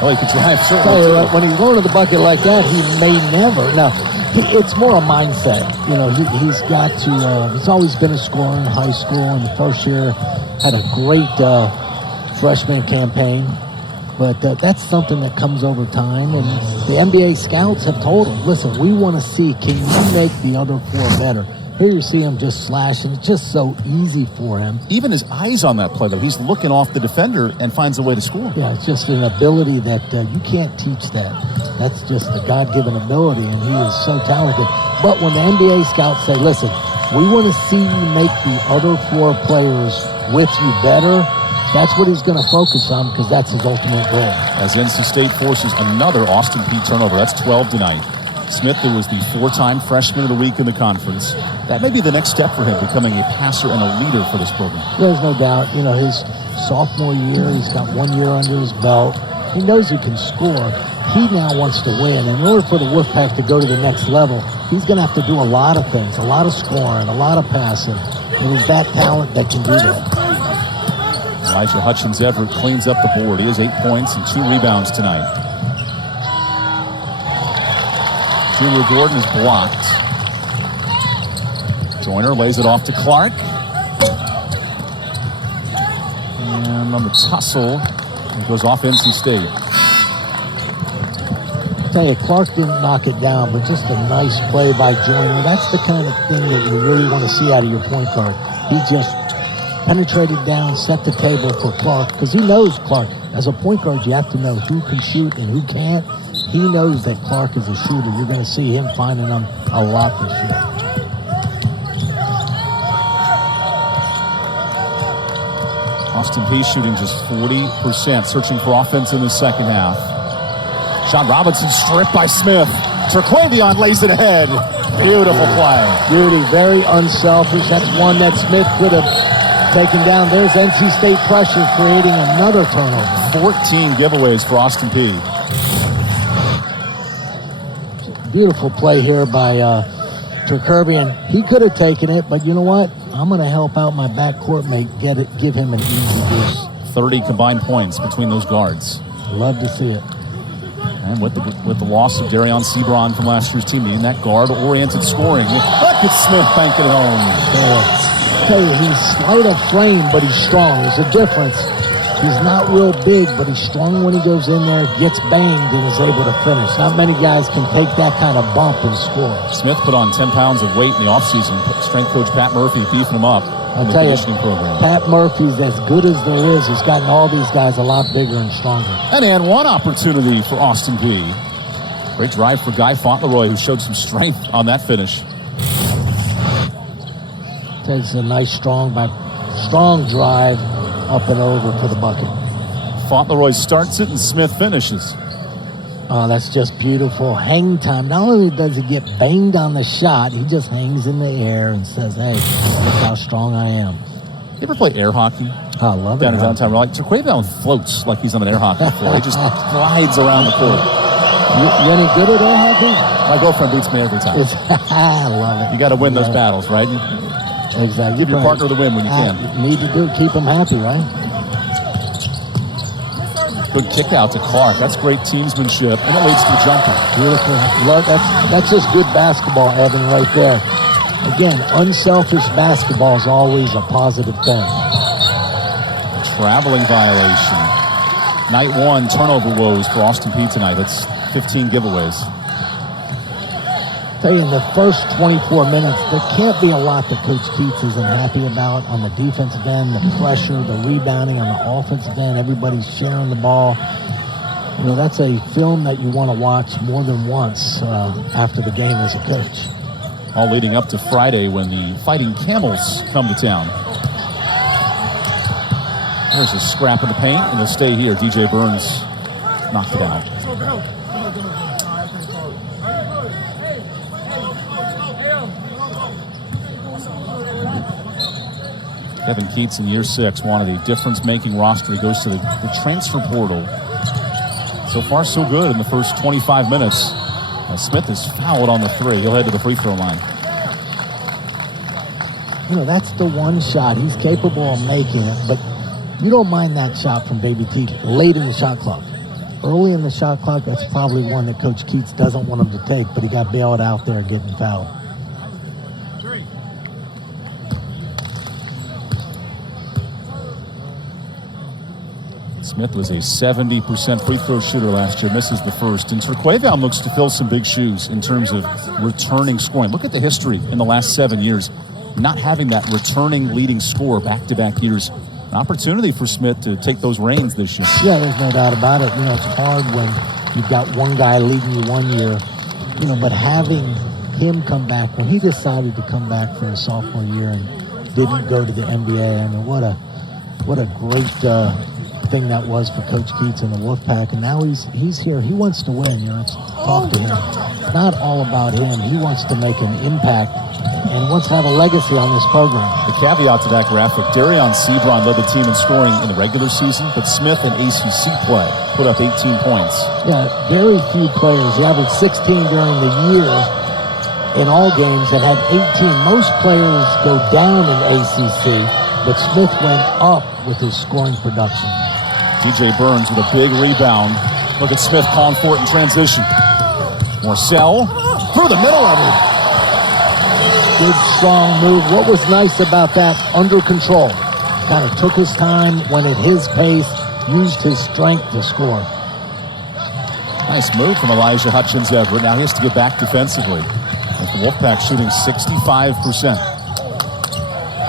Oh, he could drive certainly. When he's going to the bucket like that, he may never. Now, it's more a mindset. He's got to. He's always been a scorer in high school. In the first year, had a great freshman campaign. But that's something that comes over time. And the NBA scouts have told him, listen, we want to see, can you make the other 4 better? Here you see him just slashing. It's just so easy for him. Even his eyes on that play, though. He's looking off the defender and finds a way to score. Yeah, it's just an ability that you can't teach that. That's just the God-given ability, and he is so talented. But when the NBA scouts say, listen, we want to see you make the other 4 players with you better, that's what he's going to focus on because that's his ultimate goal. As NC State forces another Austin Peay turnover. That's 12 tonight. Smith, who was the 4-time freshman of the week in the conference. That may be the next step for him, becoming a passer and a leader for this program. There's no doubt. His sophomore year, he's got 1 year under his belt. He knows he can score. He now wants to win. In order for the Wolfpack to go to the next level, he's going to have to do a lot of things, a lot of scoring, a lot of passing. And he's that talent that can do that. Elijah Hutchins-Everett cleans up the board. He has 8 points and 2 rebounds tonight. Junior Gordon is blocked. Joiner lays it off to Clark. And on the tussle, it goes off NC State. I tell you, Clark didn't knock it down, but just a nice play by Joiner. That's the kind of thing that you really want to see out of your point guard. He just penetrated down, set the table for Clark, because he knows Clark. As a point guard, you have to know who can shoot and who can't. He knows that Clark is a shooter. You're going to see him finding them a lot this year. Austin Peay shooting just 40%, searching for offense in the second half. Sean Robinson stripped by Smith. Terquavion lays it ahead. Beautiful play. Beauty, very unselfish. That's one that Smith could have taken down. There's NC State pressure creating another turnover. 14 giveaways for Austin Peay. Beautiful play here by Terquavion. He could have taken it, but you know what? I'm going to help out my backcourt mate, give him an easy deuce. 30 combined points between those guards. Love to see it. And with the loss of Darion Sebron from last year's team, in that guard-oriented scoring, look at Smith banking it home. I tell you, he's slight of frame, but he's strong. There's a difference. He's not real big, but he's strong when he goes in there, gets banged, and is able to finish. Not many guys can take that kind of bump and score. Smith put on 10 pounds of weight in the offseason. Strength coach Pat Murphy beefing him up in the conditioning program. Pat Murphy's as good as there is. He's gotten all these guys a lot bigger and stronger. And one opportunity for Austin Peay. Great drive for Guy Fauntleroy, who showed some strength on that finish. Takes a nice strong drive up and over for the bucket. Fauntleroy starts it and Smith finishes. Oh, that's just beautiful. Hang time. Not only does he get banged on the shot, he just hangs in the air and says, hey, look how strong I am. You ever play air hockey? I love it. Down in downtown. We're like, Terquavion floats like he's on an air hockey floor. He just glides around the court. You any good at air hockey? My girlfriend beats me every time. I love it. You got to win those battles, right? Exactly. Give your partner the win when you can. Need to do keep him happy, right? Good kick out to Clark. That's great teamsmanship, and it leads to the jumper. Beautiful. That's just good basketball, Evan, right there. Again, unselfish basketball is always a positive thing. Traveling violation. Night one, turnover woes for Austin Peay tonight. That's 15 giveaways. Tell you, in the first 24 minutes, there can't be a lot that Coach Keats isn't happy about on the defensive end, the pressure, the rebounding on the offensive end. Everybody's sharing the ball. You know, that's a film that you want to watch more than once after the game as a coach. All leading up to Friday when the Fighting Camels come to town. There's a scrap in the paint, and they'll stay here. DJ Burns knocked it out. Kevin Keats in year 6 wanted a difference-making roster. He goes to the transfer portal. So far, so good in the first 25 minutes. Smith is fouled on the 3. He'll head to the free throw line. You know, that's the one shot. He's capable of making it, but you don't mind that shot from Baby T late in the shot clock. Early in the shot clock, that's probably one that Coach Keats doesn't want him to take, but he got bailed out there getting fouled. Smith was a 70% free throw shooter last year, misses the first. And Terquavion looks to fill some big shoes in terms of returning scoring. Look at the history in the last 7 years. Not having that returning leading scorer back-to-back years. An opportunity for Smith to take those reins this year. Yeah, there's no doubt about it. You know, it's hard when you've got one guy leading you one year, you know, but having him come back, when he decided to come back for his sophomore year and didn't go to the NBA, I mean, what a great thing that was for Coach Keats and the Wolfpack. And now he's here. He wants to win. You know, talk to him. It's not all about him. He wants to make an impact and wants to have a legacy on this program. The caveat to that graphic, Darion Sebron led the team in scoring in the regular season, but Smith in ACC play put up 18 points. Yeah, very few players. He averaged 16 during the year in all games and had 18. Most players go down in ACC, but Smith went up with his scoring production. DJ Burns with a big rebound. Look at Smith calling for it in transition. Morcell through the middle of it. Good, strong move. What was nice about that? Under control. Kind of took his time, went at his pace, used his strength to score. Nice move from Elijah Hutchins-Everett. Now he has to get back defensively. With the Wolfpack shooting 65%.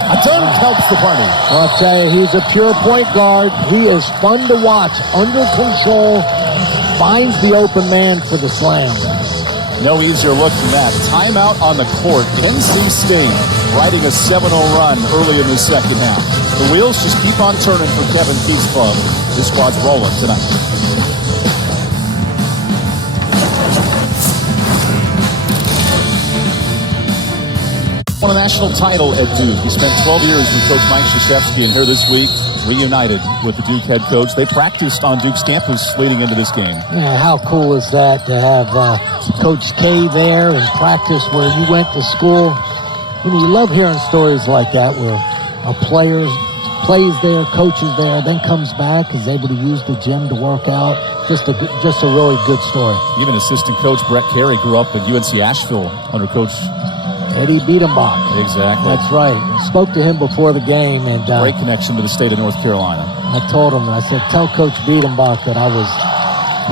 A dunk helps the party. Well, I'll tell you, he's a pure point guard. He is fun to watch. Under control, finds the open man for the slam. No easier look than that. Timeout on the court. NC State riding a 7-0 run early in the second half. The wheels just keep on turning for Kevin Keats' club. This squad's rolling tonight. Won a national title at Duke. He spent 12 years with Coach Mike Krzyzewski, and here this week, reunited with the Duke head coach. They practiced on Duke's campus leading into this game. Yeah, how cool is that to have Coach K there and practice where you went to school? You know, you love hearing stories like that where a player plays there, coaches there, then comes back, is able to use the gym to work out. Just a really good story. Even assistant coach Brett Carey grew up in UNC Asheville under Coach Eddie Biedenbach. Exactly. That's right. I spoke to him before the game. And great connection to the state of North Carolina. I told him, I said, tell Coach Biedenbach that I was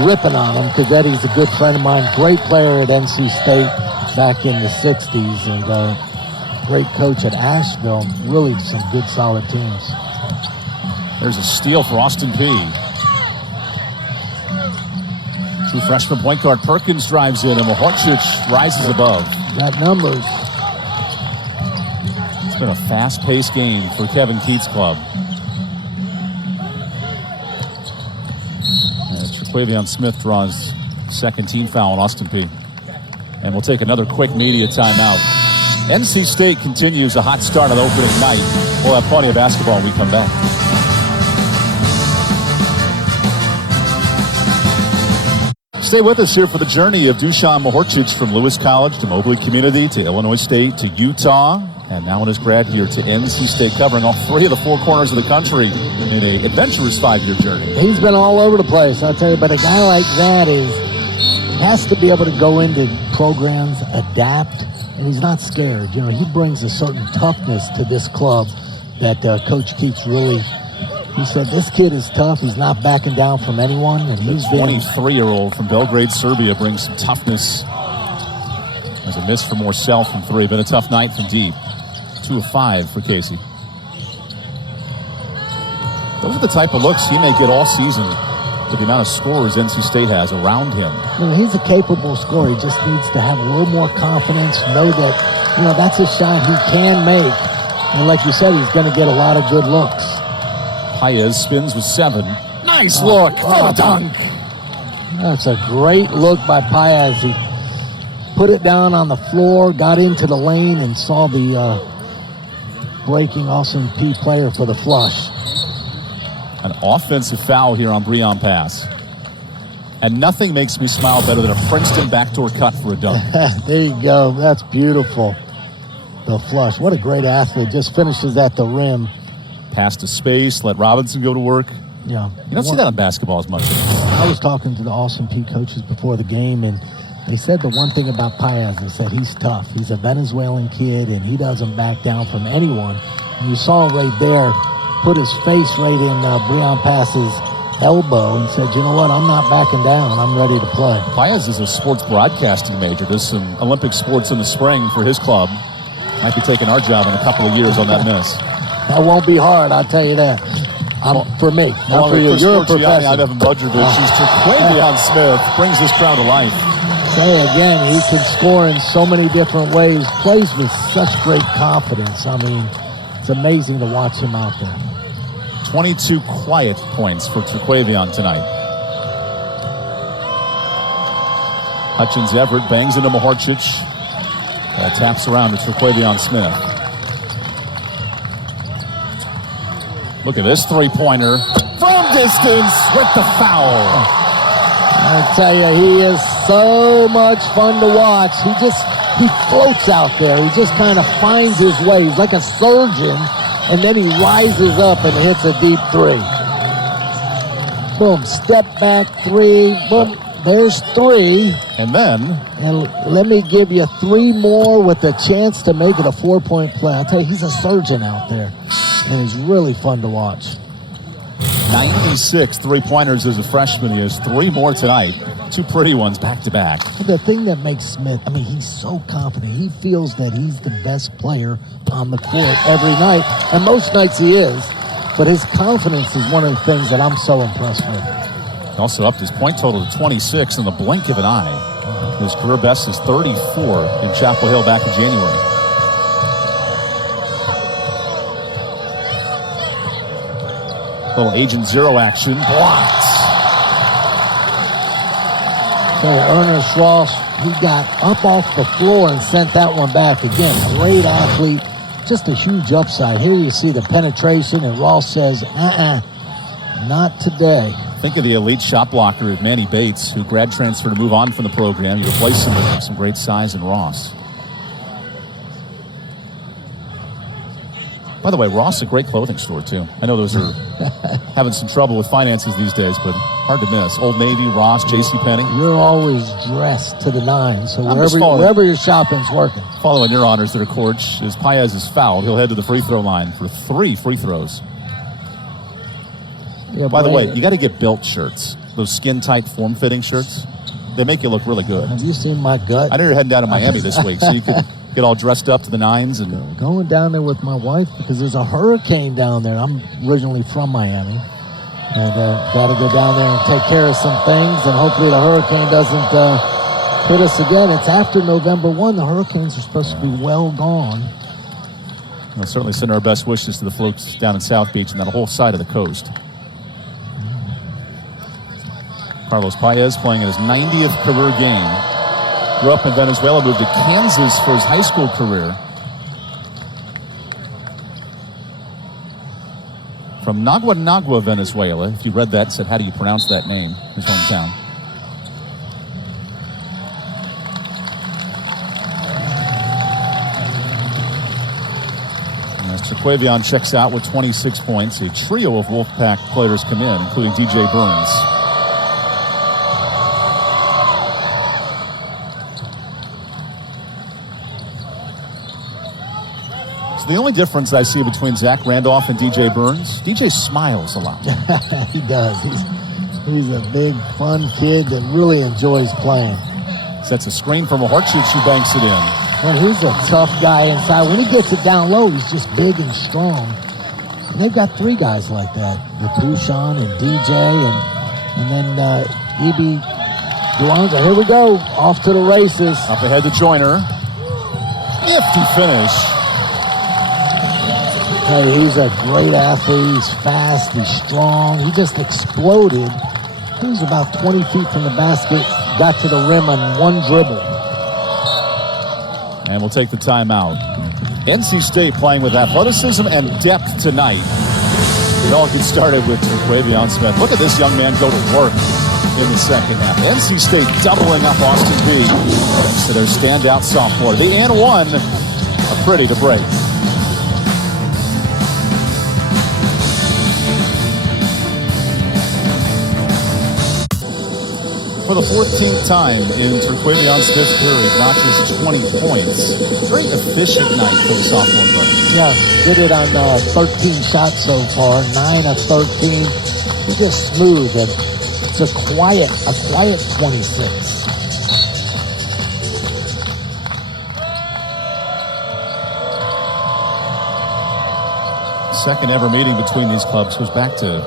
ripping on him because Eddie's a good friend of mine, great player at NC State back in the 60s, and great coach at Asheville. Really some good, solid teams. There's a steal for Austin Peay. True freshman point guard Perkins drives in, and Mahorcic rises above. Got numbers. It's been a fast-paced game for Kevin Keats' club. Terquavion Smith draws second team foul on Austin Peay. And we'll take another quick media timeout. NC State continues a hot start on opening night. We'll have plenty of basketball when we come back. Stay with us here for the journey of Dusan Mahorcic from Lewis College to Mobley Community to Illinois State to Utah, and now in his grad here to NC State, covering all three of the four corners of the country in an adventurous 5-year journey. He's been all over the place, I'll tell you, but a guy like that has to be able to go into programs, adapt, and he's not scared. You know, he brings a certain toughness to this club that Coach Keats really... He said, this kid is tough. He's not backing down from anyone. And the 23-year-old from Belgrade, Serbia brings some toughness. There's a miss for Morcell from three. Been a tough night from deep. 2 of 5 for Casey. Those are the type of looks he may get all season to the amount of scorers NC State has around him. You know, he's a capable scorer. He just needs to have a little more confidence, know that, you know, that's a shot he can make. And like you said, he's going to get a lot of good looks. Paez spins with 7. Nice look for the dunk. That's a great look by Paez. He put it down on the floor, got into the lane, and saw the breaking Austin Peay player for the flush. An offensive foul here on Breon pass. And nothing makes me smile better than a Princeton backdoor cut for a dunk. There you go. That's beautiful. The flush. What a great athlete. Just finishes at the rim. Pass to space, let Robinson go to work. Yeah. You don't see that in basketball as much. I was talking to the Austin Peay coaches before the game, and they said the one thing about Paez, they said he's tough. He's a Venezuelan kid, and he doesn't back down from anyone. And you saw right there, put his face right in Breon Pass's elbow and said, you know what, I'm not backing down. I'm ready to play. Paez is a sports broadcasting major. Does some Olympic sports in the spring for his club. Might be taking our job in a couple of years on that miss. That won't be hard, I'll tell you that. For me, not for you. You're a professional. I'm Evan Budrovich. She's Terquavion Smith. Brings this crowd to life. Say again, he can score in so many different ways. Plays with such great confidence. I mean, it's amazing to watch him out there. 22 quiet points for Terquavion tonight. Hutchins Everett bangs into Mahorcic. Taps around to Terquavion Smith. Look at this three-pointer from distance with the foul. I tell you, he is so much fun to watch. He floats out there. He just kind of finds his way. He's like a surgeon, and then he rises up and hits a deep three. Boom, step back three. Boom, there's 3. And let me give you 3 more with a chance to make it a 4-point play. I'll tell you, he's a surgeon out there. And he's really fun to watch. 96 three-pointers as a freshman. He has 3 more tonight. 2 pretty ones back-to-back. The thing that makes Smith, I mean, he's so confident. He feels that he's the best player on the court every night. And most nights he is. But his confidence is one of the things that I'm so impressed with. He also upped his point total to 26 in the blink of an eye. His career best is 34 in Chapel Hill back in January. Little Agent Zero action. Blocked. Okay, Ernest Ross He got up off the floor and sent that one back. Again, great athlete, just a huge upside. Here you see the penetration, and Ross says, not today. Think of the elite shot blocker at Manny Bates, who grad transferred to move on from the program. You replace him with some great size in Ross. By the way, Ross is a great clothing store, too. I know those are having some trouble with finances these days, but hard to miss. Old Navy, Ross, JCPenney. You're always dressed to the nines, so I'm wherever your shopping's working. Following your honors there, Coach, as Paez is fouled, he'll head to the free throw line for 3 free throws. Yeah, by the way, you got to get built shirts. Those skin-tight, form-fitting shirts. They make you look really good. Have you seen my gut? I know you're heading down to Miami this week, so you could get all dressed up to the nines. And going down there with my wife because there's a hurricane down there. I'm originally from Miami. And got to go down there and take care of some things, and hopefully the hurricane doesn't hit us again. It's after November 1. The hurricanes are supposed to be well gone. We'll certainly send our best wishes to the folks down in South Beach and that whole side of the coast. Carlos Paez playing in his 90th career game. Grew up in Venezuela, moved to Kansas for his high school career. From Nagua, Venezuela. If you read that, said, how do you pronounce that name? His hometown. And as Terquavion checks out with 26 points, a trio of Wolfpack players come in, including DJ Burns. The only difference I see between Zach Randolph and DJ Burns, DJ smiles a lot. He does. He's a big, fun kid that really enjoys playing. Sets a screen from a Horchich who banks it in. Well, he's a tough guy inside. When he gets it down low, he's just big and strong. And they've got 3 guys like that, with Dushan and DJ and then E.B. Duanza. Here we go, off to the races. Up ahead to Joiner. Nifty finish. Hey, he's a great athlete. He's fast. He's strong. He just exploded. He was about 20 feet from the basket. Got to the rim on one dribble. And we'll take the timeout. NC State playing with athleticism and depth tonight. It all gets started with Terquavion Smith. Look at this young man go to work in the second half. NC State doubling up Austin Peay to their standout sophomore. The and one are pretty to break. For the 14th time in Terquavion Smith's career, he notches 20 points. Very efficient night for the sophomore player. Yeah, did it on 13 shots so far, 9 of 13. He's just smooth, and it's a quiet 26. Second ever meeting between these clubs goes back to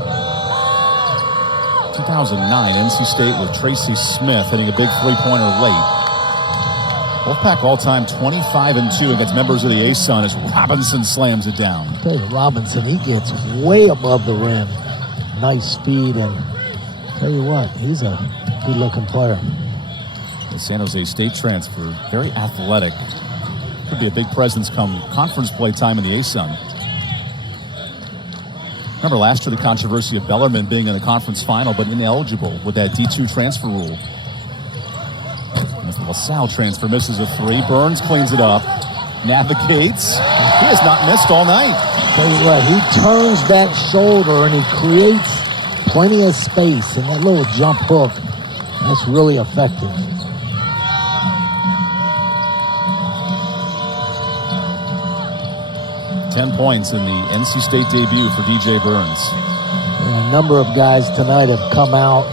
2009, NC State with Tracy Smith hitting a big three-pointer late. Wolfpack all-time 25-2 against members of the ASUN as Robinson slams it down. I tell you, Robinson, he gets way above the rim. Nice speed, and tell you what, he's a good-looking player. The San Jose State transfer, very athletic. Could be a big presence come conference play time in the ASUN. Remember last year the controversy of Bellarmine being in the conference final but ineligible with that D2 transfer rule. As the LaSalle transfer misses a 3. Burns cleans it up. Navigates. He has not missed all night. Tell you what, he turns that shoulder and he creates plenty of space, and that little jump hook, that's really effective. $10 points in the NC State debut for DJ Burns. And a number of guys tonight have come out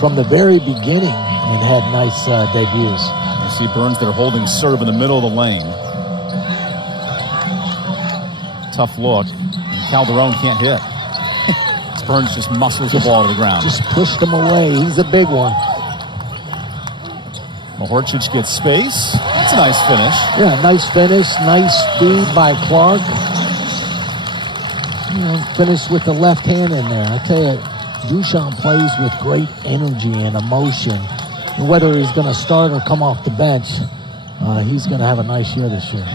from the very beginning and had nice debuts. You see Burns there holding serve in the middle of the lane. Tough look. Calderon can't hit. Burns just muscles the ball to the ground. Just pushed him away. He's a big one. Horchich gets space. That's a nice finish. Yeah, nice finish. Nice speed by Clark. You know, finished with the left hand in there. I tell you, Dushan plays with great energy and emotion. Whether he's going to start or come off the bench, he's going to have a nice year this year.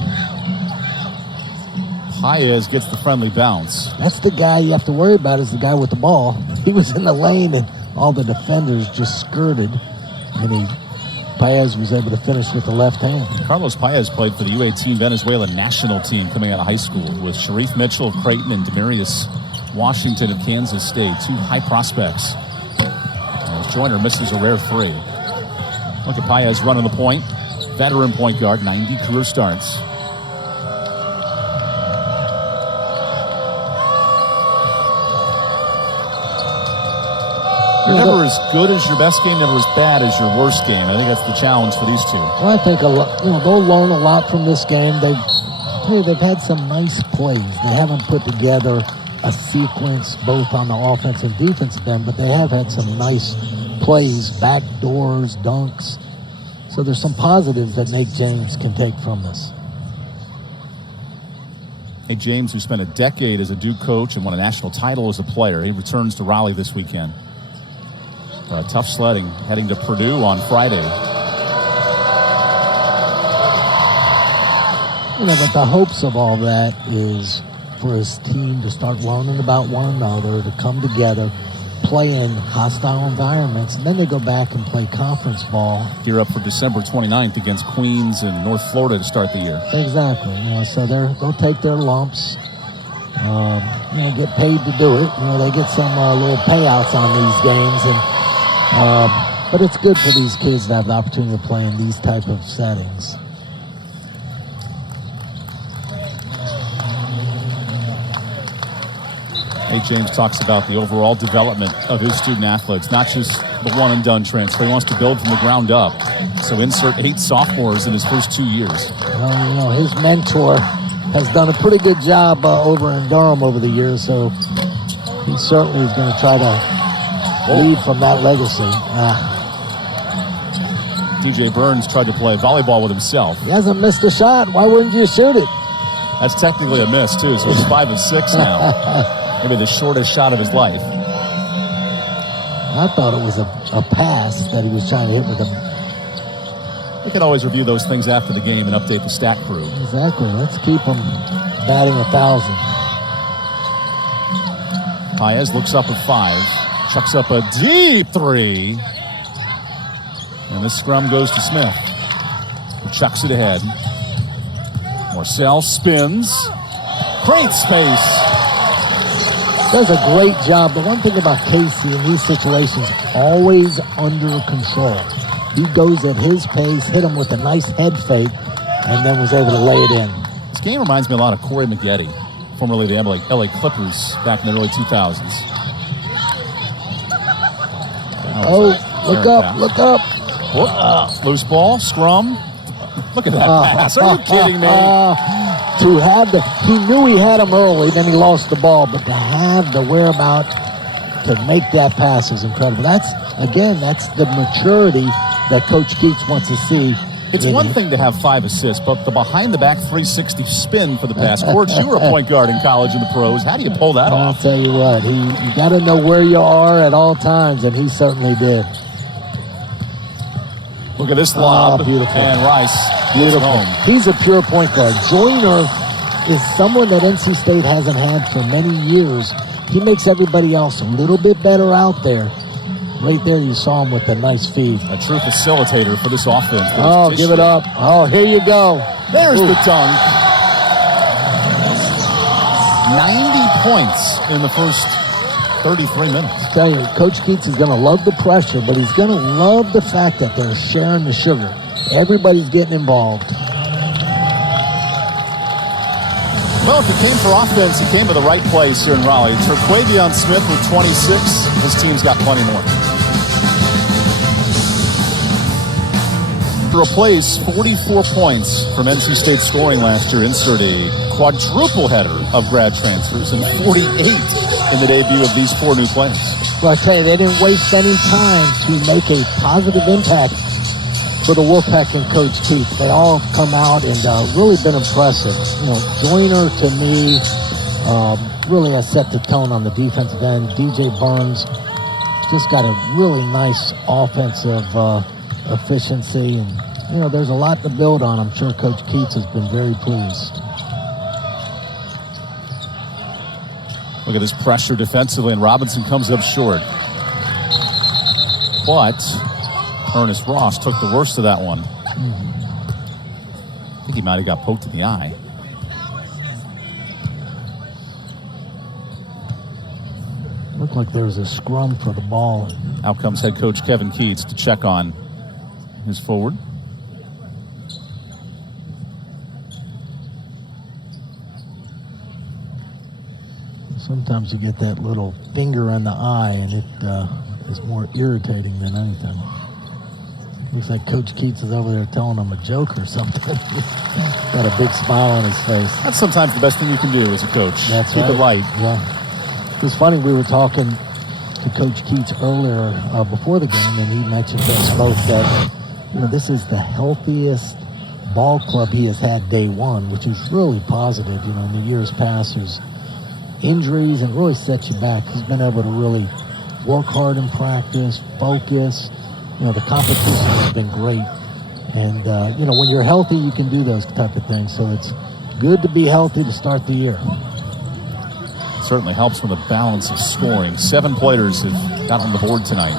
Paez gets the friendly bounce. That's the guy you have to worry about, is the guy with the ball. He was in the lane, and all the defenders just skirted, and Paez was able to finish with the left hand. Carlos Paez played for the U18 Venezuela national team coming out of high school with Sharif Mitchell of Creighton and Demarius Washington of Kansas State, 2 high prospects. As Joiner misses a rare 3. Look at Paez running the point. Veteran point guard, 90 career starts. You're never as good as your best game, never as bad as your worst game. I think that's the challenge for these two. Well, I think they'll learn a lot from this game. They've had some nice plays. They haven't put together a sequence both on the offense and defensive end, but they have had some nice plays, back doors, dunks. So there's some positives that Nate James can take from this. Hey, James, who spent a decade as a Duke coach and won a national title as a player, he returns to Raleigh this weekend. Tough sledding, heading to Purdue on Friday. But the hopes of all that is for his team to start learning about one another, to come together, play in hostile environments, and then they go back and play conference ball. Gear up for December 29th against Queens and North Florida to start the year. Exactly. So they'll take their lumps, get paid to do it. They get some little payouts on these games, but it's good for these kids to have the opportunity to play in these type of settings. Nate James talks about the overall development of his student athletes, not just the one-and-done transfer. He wants to build from the ground up. So insert 8 sophomores in his first 2 years. Well, his mentor has done a pretty good job over in Durham over the years, so he certainly is going to try to lead from that legacy. DJ Burns tried to play volleyball with himself. He hasn't missed a shot. Why wouldn't you shoot it? That's technically a miss, too, so he's 5 of 6 now. Maybe the shortest shot of his life. I thought it was a pass that he was trying to hit with him. You can always review those things after the game and update the stat crew. Exactly. Let's keep him batting 1,000. Paez looks up at 5. Chucks up a deep 3. And this scrum goes to Smith, who chucks it ahead. Marcel spins. Great space. Does a great job. The one thing about Casey in these situations, always under control. He goes at his pace, hit him with a nice head fake, and then was able to lay it in. This game reminds me a lot of Corey Maggette, formerly the LA Clippers back in the early 2000s. Look up, look up. Whoop. Loose ball, scrum. Look at that pass. Are you kidding me? He knew he had him early, then he lost the ball, but to have the whereabout to make that pass is incredible. That's the maturity that Coach Keats wants to see. It's one thing to have 5 assists, but the behind-the-back 360 spin for the pass. Court, you were a point guard in college and the pros. How do you pull that off? I'll tell you what, you got to know where you are at all times, and he certainly did. Look at this lob. Beautiful. And Rice beautiful. Home. He's a pure point guard. Joiner is someone that NC State hasn't had for many years. He makes everybody else a little bit better out there. Right there you saw him with a nice feed. A true facilitator for this offense. Give it up. Here you go. There's the dunk. 90 points in the first 33 minutes. I tell you, Coach Keats is going to love the pressure, but he's going to love the fact that they're sharing the sugar. Everybody's getting involved. Well, if it came for offense, it came to the right place here in Raleigh. Terquavion Smith with 26. His team's got plenty more. To replace 44 points from NC State scoring last year, insert a quadruple header of grad transfers and 48 in the debut of these 4 new players. Well, I tell you, they didn't waste any time to make a positive impact for the Wolfpack and Coach Keats. They all have come out and really been impressive. Joiner, to me, really has set the tone on the defensive end. DJ Burns just got a really nice offensive efficiency, and there's a lot to build on. I'm sure Coach Keats has been very pleased. Look at this pressure defensively, and Robinson comes up short. But Ernest Ross took the worst of that one. I think he might have got poked in the eye. Looked like there was a scrum for the ball. Out comes head coach Kevin Keats to check on his forward. Sometimes you get that little finger in the eye, and it is more irritating than anything. Looks like Coach Keats is over there telling him a joke or something. Got a big smile on his face. That's sometimes the best thing you can do as a coach. That's Keep right. it light. Yeah. It was funny, we were talking to Coach Keats earlier before the game, and he mentioned to us both that, this is the healthiest ball club he has had day one, which is really positive. In the years past, there's injuries and really sets you back. He's been able to really work hard in practice, focus. The competition has been great. And, when you're healthy, you can do those type of things. So it's good to be healthy to start the year. Certainly helps with the balance of scoring. 7 players have got on the board tonight.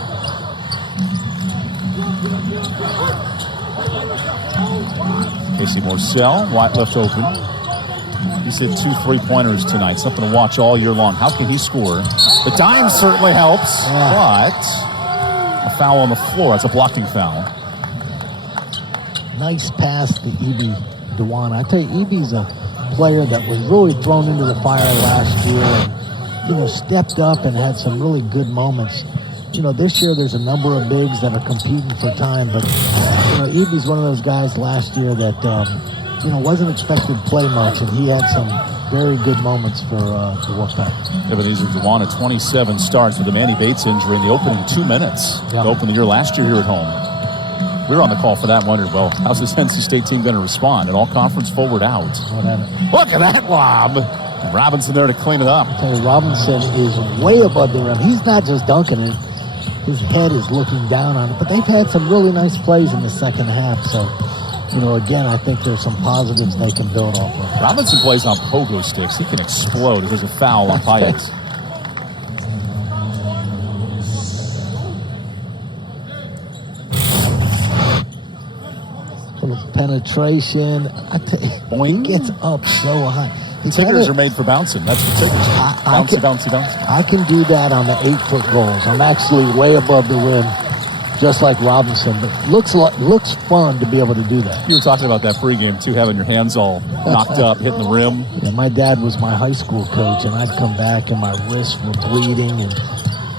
Casey Morcell, wide left open. He's hit 2 3-pointers tonight. Something to watch all year long. How can he score? The dime certainly helps, but a foul on the floor. It's a blocking foul. Nice pass to E.B. Dewan. I tell you, E.B.'s a player that was really thrown into the fire last year and, stepped up and had some really good moments. This year there's a number of bigs that are competing for time, but, E.B.'s one of those guys last year that, wasn't expected to play much, and he had some very good moments for the Wolfpack. Ebenezer Dewan, 27 starts with a Manny Bates injury in the opening 2 minutes. To open the year last year here at home. We were on the call for that and wondered, well, how's this NC State team going to respond? An all-conference forward out. Look at that lob. And Robinson there to clean it up. I tell you, Robinson is way above the rim. He's not just dunking it. His head is looking down on it. But they've had some really nice plays in the second half. So, again, I think there's some positives they can build off of. Robinson plays on pogo sticks. He can explode if there's a foul on Payet. Penetration. He gets up so high. Tiggers are made for bouncing. That's what Tiggers are. Bouncy. I can do that on the 8-foot goals. I'm actually way above the rim, just like Robinson. But looks fun to be able to do that. You were talking about that pregame, too, having your hands all knocked up, hitting the rim. Yeah, my dad was my high school coach, and I'd come back, and my wrists were bleeding, and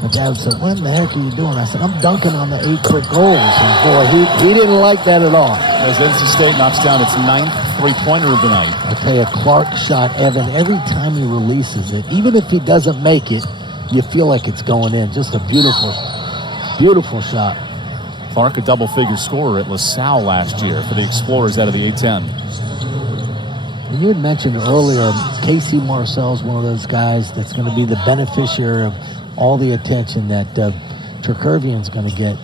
my dad said, "What in the heck are you doing?" I said, "I'm dunking on the 8-foot goals." And boy, he didn't like that at all. As NC State knocks down its 9th 3-pointer of the night. I tell you, Clark shot Evan every time he releases it. Even if he doesn't make it, you feel like it's going in. Just a beautiful, beautiful shot. Clark, a double-figure scorer at LaSalle last year for the Explorers out of the A-10. You had mentioned earlier, Casey Marcel's one of those guys that's going to be the beneficiary of all the attention that Terquavion's going to get.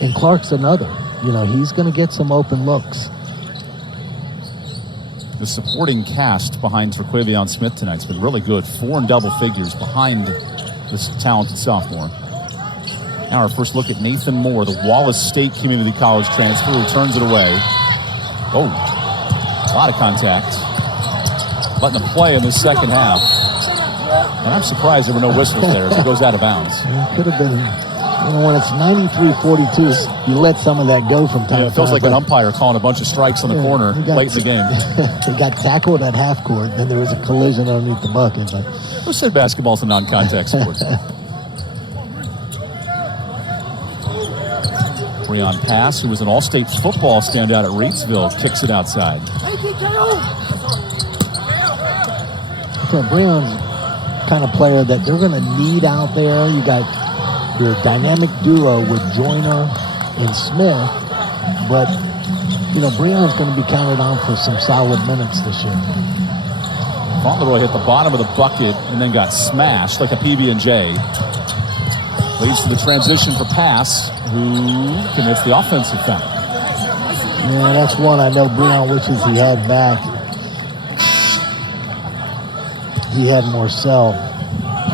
And Clark's another. He's going to get some open looks. The supporting cast behind Terquavion Smith tonight's been really good. 4 in double figures behind this talented sophomore. Now our first look at Nathan Moore, the Wallace State Community College transfer, who turns it away. Oh, a lot of contact. Letting him play in the second half. And I'm surprised there were no whistles there as it goes out of bounds. It could have been, when it's 93-42, you let some of that go from time to time. It feels like an umpire calling a bunch of strikes on the corner late in the game. He got tackled at half court, then there was a collision underneath the bucket. But who said basketball's a non-contact sport? Breon Pass, who was an all-state football standout at Reidsville, kicks it outside. So Breon's kind of player that they're going to need out there. You got your dynamic duo with Joiner and Smith, but Breon's going to be counted on for some solid minutes this year. Fauntleroy hit the bottom of the bucket and then got smashed like a PB&J. Leads to the transition for pass, who commits the offensive foul. Yeah, that's one I know Breon wishes he had back. He had Morcell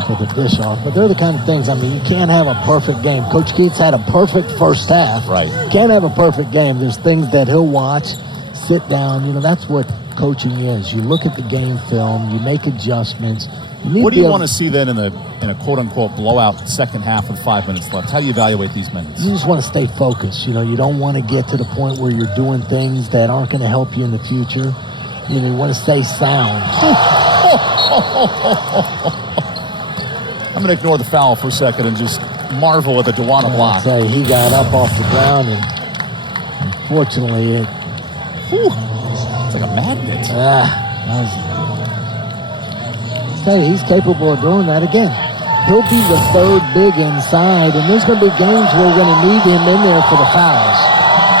for the dish off. But they're the kind of things, I mean, you can't have a perfect game. Coach Keats had a perfect first half. Right. Can't have a perfect game. There's things that he'll watch, sit down. You know, that's what coaching is. You look at the game film, you make adjustments. What do you want to see then in a quote-unquote blowout second half with 5 minutes left? How do you evaluate these minutes? You just want to stay focused. You know, you don't want to get to the point where you're doing things that aren't going to help you in the future. You know, you want to stay sound. I'm going to ignore the foul for a second and just marvel at the Dewana block. I'll say he got up off the ground, and unfortunately, it's like a magnet. He's capable of doing that again. He'll be the third big inside, and there's going to be games where we're going to need him in there for the fouls.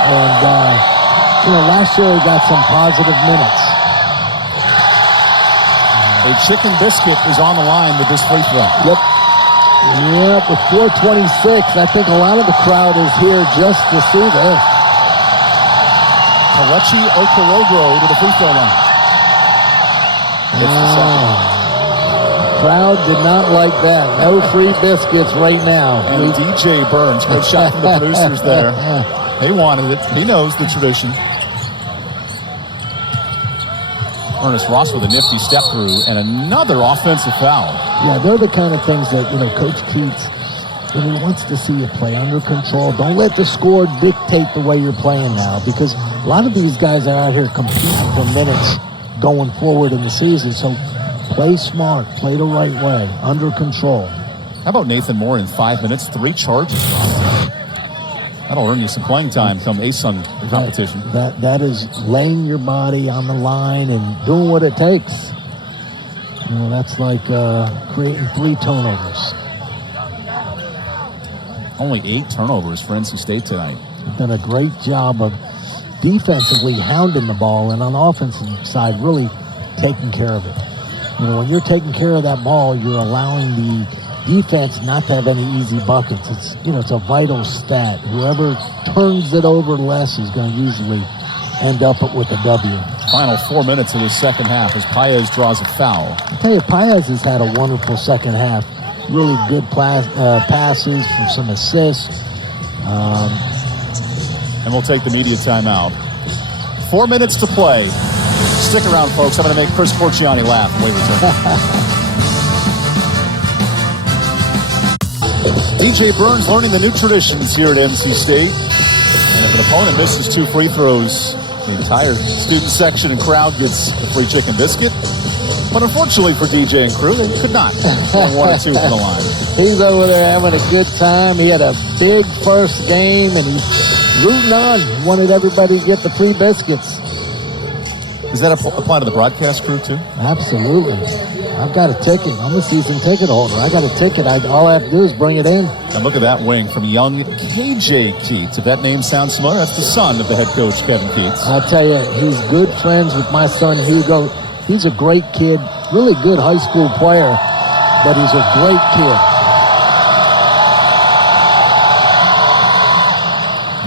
And, you know, last year he got some positive minutes. A chicken biscuit is on the line with this free throw. Yep, with 4:26, I think a lot of the crowd is here just to see this. Kelechi Okorogo to the free throw line. It's the second. Crowd did not like that. No free biscuits right now. And DJ Burns, great shot from the producers there. They wanted it. He knows the tradition. Ernest Ross with a nifty step through and another offensive foul. Yeah, they're the kind of things that, you know, Coach Keats, he wants to see you play under control. Don't let the score dictate the way you're playing now, because a lot of these guys are out here competing for minutes going forward in the season. So play smart, play the right way, under control. How about Nathan Moore in 5 minutes, 3 charges? That'll earn you some playing time come ASUN competition. That is laying your body on the line and doing what it takes. You know, that's like creating 3 turnovers. Only 8 turnovers for NC State tonight. They've done a great job of defensively hounding the ball, and on the offensive side, really taking care of it. You know, when you're taking care of that ball, you're allowing the defense not to have any easy buckets. It's, you know, it's a vital stat. Whoever turns it over less is going to usually end up with a W. Final 4 minutes of the second half as Paez draws a foul. I tell you, Paez has had a wonderful second half. Really good passes, some assists. And we'll take the media timeout. 4 minutes to play. Stick around, folks. I'm going to make Chris Porciani laugh when we return. DJ Burns learning the new traditions here at NC State. And if an opponent misses 2 free throws, the entire student section and crowd gets a free chicken biscuit. But unfortunately for DJ and crew, they could not get 1 or 2 from the line. He's over there having a good time. He had a big first game, and he's rooting on. He wanted everybody to get the free biscuits. Does that apply to the broadcast crew, too? Absolutely. I've got a ticket. I'm a season ticket holder. I got a ticket. All I have to do is bring it in. And look at that wing from young KJ Keats. If that name sounds familiar, that's the son of the head coach, Kevin Keats. I'll tell you, he's good friends with my son, Hugo. He's a great kid, really good high school player, but he's a great kid.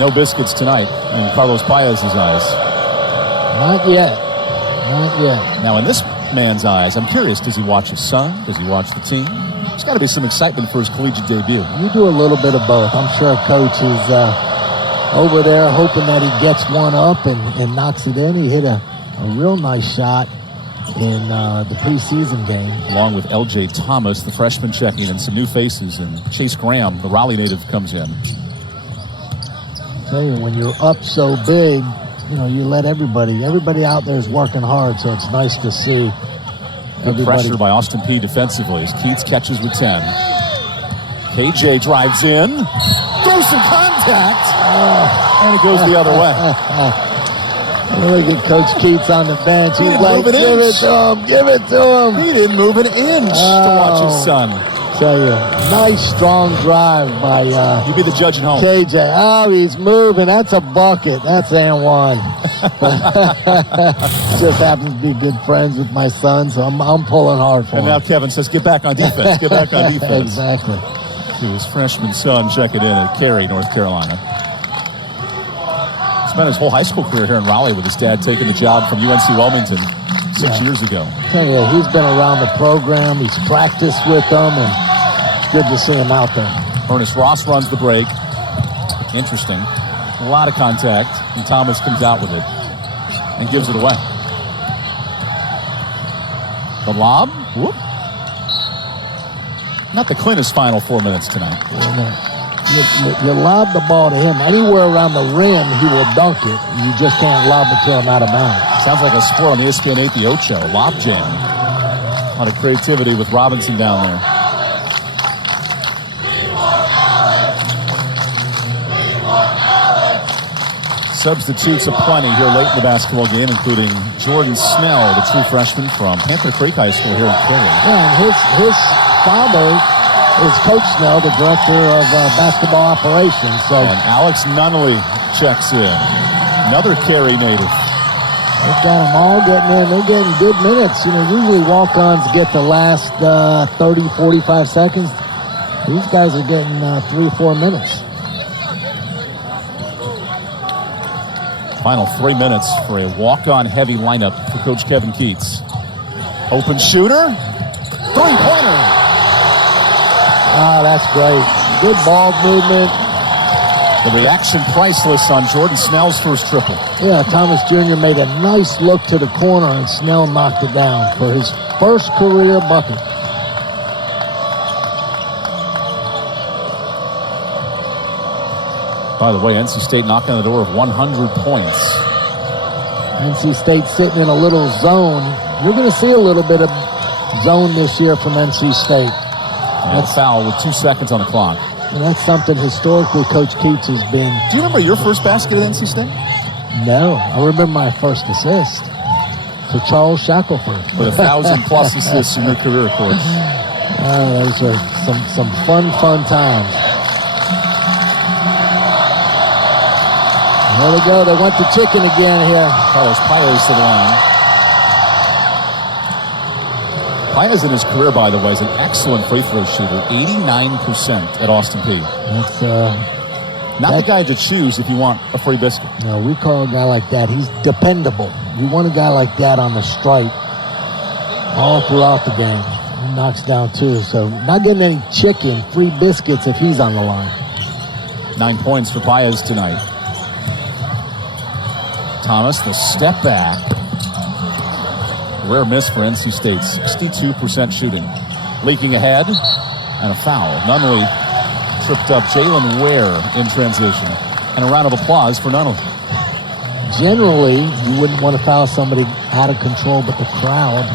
No biscuits tonight in Carlos Paez's eyes. Not yet. Not yet. Now, in this man's eyes, I'm curious, does he watch his son? Does he watch the team? There's got to be some excitement for his collegiate debut. You do a little bit of both. I'm sure Coach is over there hoping that he gets one up and knocks it in. He hit a real nice shot in the preseason game. Along with L.J. Thomas, the freshman checking in, some new faces, and Chase Graham, the Raleigh native, comes in. I tell you, when you're up so big, you know, you let everybody out there is working hard, so it's nice to see Good pressure by Austin Peay defensively as Keats catches with 10. KJ drives in, throws some contact, and it goes the other way. Look at Coach Keats on the bench. He's like, give it to him. He didn't move an inch to watch his son. Tell you, nice strong drive by you be the judge at home. KJ. Oh, he's moving. That's a bucket. That's and one. Just happens to be good friends with my son, so I'm pulling hard for him. And now Kevin says, get back on defense. Get back on defense. Exactly. His freshman son checking in at Cary, North Carolina. Spent his whole high school career here in Raleigh with his dad taking the job from UNC Wilmington 6 years ago. I tell you, he's been around the program. He's practiced with them, and it's good to see him out there. Ernest Ross runs the break. Interesting. A lot of contact, and Thomas comes out with it and gives it away. The lob. Whoop. Not the cleanest final 4 minutes tonight. You lob the ball to him. Anywhere around the rim, he will dunk it. You just can't lob it to him out of bounds. Sounds like a sport on ESPN 8, the Ocho. Lob jam. A lot of creativity with Robinson down there. Substitutes aplenty here late in the basketball game, including Jordan Snell, the true freshman from Panther Creek High School here in Cary. Yeah, and his father is Coach Snell, the director of basketball operations. So, and Alex Nunnally checks in. Another Cary native. They've got them all getting in. They're getting good minutes. You know, usually walk-ons get the last 30, 45 seconds. These guys are getting 3 or 4 minutes. Final 3 minutes for a walk-on heavy lineup for Coach Kevin Keats. Open shooter. Three-pointer. Ah, that's great. Good ball movement. The reaction priceless on Jordan Snell's first triple. Yeah, Thomas Jr. made a nice look to the corner, and Snell knocked it down for his first career bucket. By the way, NC State knocking on the door of 100 points. NC State sitting in a little zone. You're going to see a little bit of zone this year from NC State. And a foul with 2 seconds on the clock. And that's something historically Coach Keats has been. Do you remember your first basket at NC State? No. I remember my first assist to Charles Shackelford. With 1,000+ assists in your career, of course. Those are some fun times. There we go. They want the chicken again here. Carlos Paez to the line. Paez in his career, by the way, is an excellent free throw shooter. 89% at Austin Peay. That's not the guy to choose if you want a free biscuit. No, we call a guy like that. He's dependable. You want a guy like that on the stripe all throughout the game. He knocks down too. So not getting any chicken, free biscuits if he's on the line. 9 points for Paez tonight. Thomas, the step back. Rare miss for NC State. 62% shooting. Leaking ahead. And a foul. Nunnally tripped up Jalen Ware in transition. And a round of applause for Nunnally. Generally, you wouldn't want to foul somebody out of control, but the crowd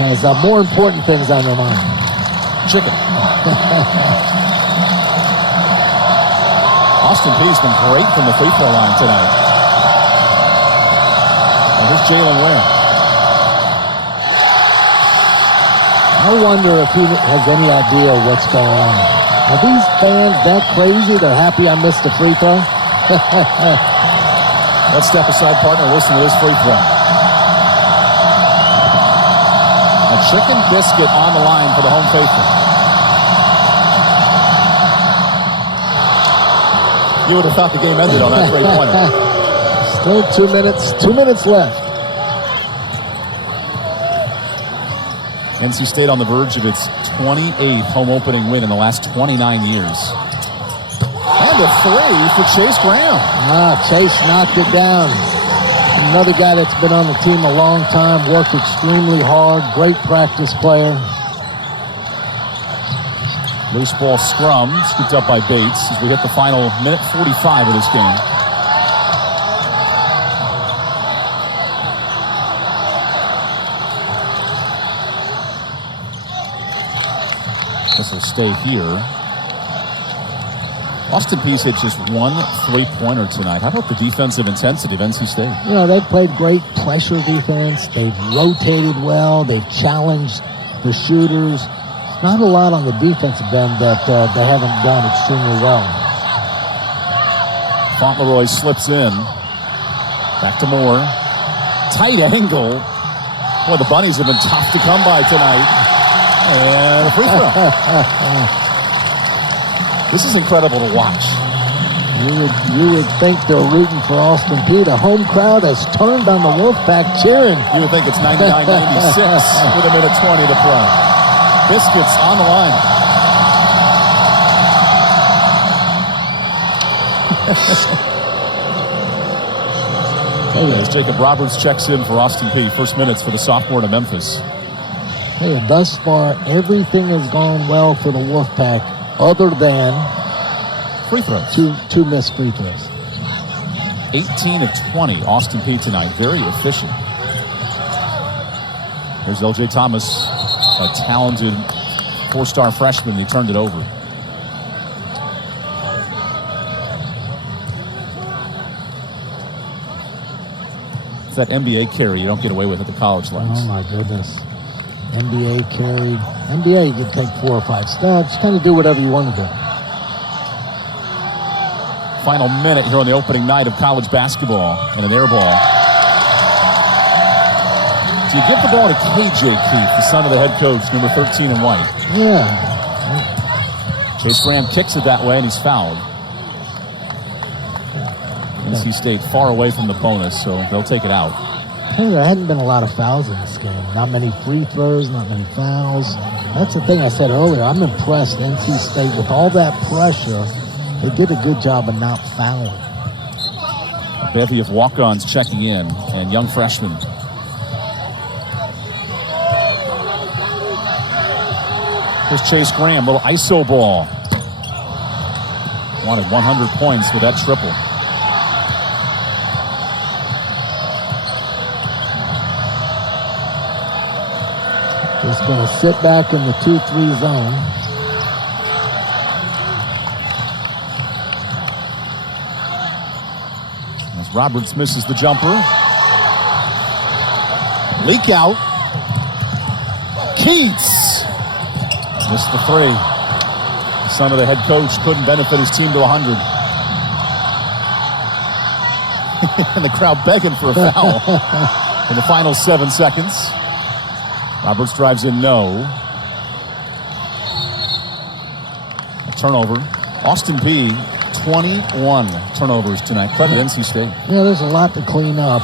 has more important things on their mind. Chicken. Austin Peay's been great from the free throw line tonight. And here's Jalen Ware. I wonder if he has any idea what's going on. Are these fans that crazy? They're happy I missed a free throw? Let's step aside, partner. Listen to this free throw. A chicken biscuit on the line for the home faithful. You would have thought the game ended on that three-pointer. Still 2 minutes. 2 minutes left. NC State on the verge of its 28th home opening win in the last 29 years. And a three for Chase Graham. Chase knocked it down. Another guy that's been on the team a long time, worked extremely hard, great practice player. Loose ball scrum, scooped up by Bates as we hit the final minute 45 of this game. This will stay here. Austin Peay's hit just 1 3-pointer tonight. How about the defensive intensity of NC State? You know, they've played great pressure defense. They've rotated well. They've challenged the shooters. Not a lot on the defensive end that they haven't done extremely well. Fauntleroy slips in. Back to Moore. Tight angle. Boy, the Bunnies have been tough to come by tonight. And a free throw. This is incredible to watch. You would think they're rooting for Austin Peay. The home crowd has turned on the Wolfpack cheering. You would think it's 99-96 with a minute 20 to play. Biscuits on the line. As Jacob Roberts checks in for Austin Peay. First minutes for the sophomore to Memphis. Hey, thus far, everything has gone well for the Wolfpack other than free throws. Two missed free throws. 18 of 20, Austin Peay tonight. Very efficient. There's L.J. Thomas, a talented four-star freshman. He turned it over. It's that NBA carry you don't get away with at the college levels. Oh, my goodness. NBA carry. NBA, you can take 4 or 5 steps. Kind of do whatever you want to do. Final minute here on the opening night of college basketball and an air ball. Do you give the ball to KJ Keith, the son of the head coach, number 13 in white? Yeah. Chase Graham kicks it that way, and he's fouled. NC State far away from the bonus, so they'll take it out. Hey, there hadn't been a lot of fouls in this game. Not many free throws, not many fouls. That's the thing I said earlier. I'm impressed NC State with all that pressure. They did a good job of not fouling. A bevy of walk-ons checking in, and young freshmen. Here's Chase Graham, little ISO ball. Wanted 100 points with that triple. Just going to sit back in the 2-3 zone. Roberts misses the jumper. Leak out. Keats missed the three. The son of the head coach couldn't benefit his team to 100. And the crowd begging for a foul in the final 7 seconds. Roberts drives in, no. A turnover. Austin Peay. 21 turnovers tonight. Credit NC State. Yeah, there's a lot to clean up.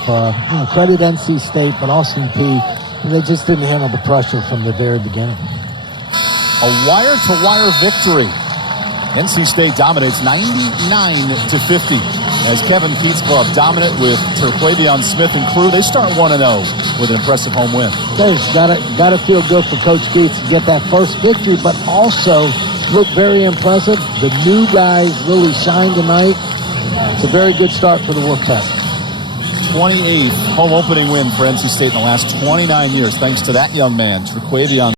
Credit NC State, but Austin Peay, they just didn't handle the pressure from the very beginning. A wire-to-wire victory. NC State dominates 99-50 as Kevin Keats' club dominant with Terquavion Smith and crew. They start 1-0 with an impressive home win. It's got to feel good for Coach Keats to get that first victory, but also look very impressive. The new guys really shine tonight. It's a very good start for the Wolfpack. 28th home opening win for NC State in the last 29 years, thanks to that young man, Terquavion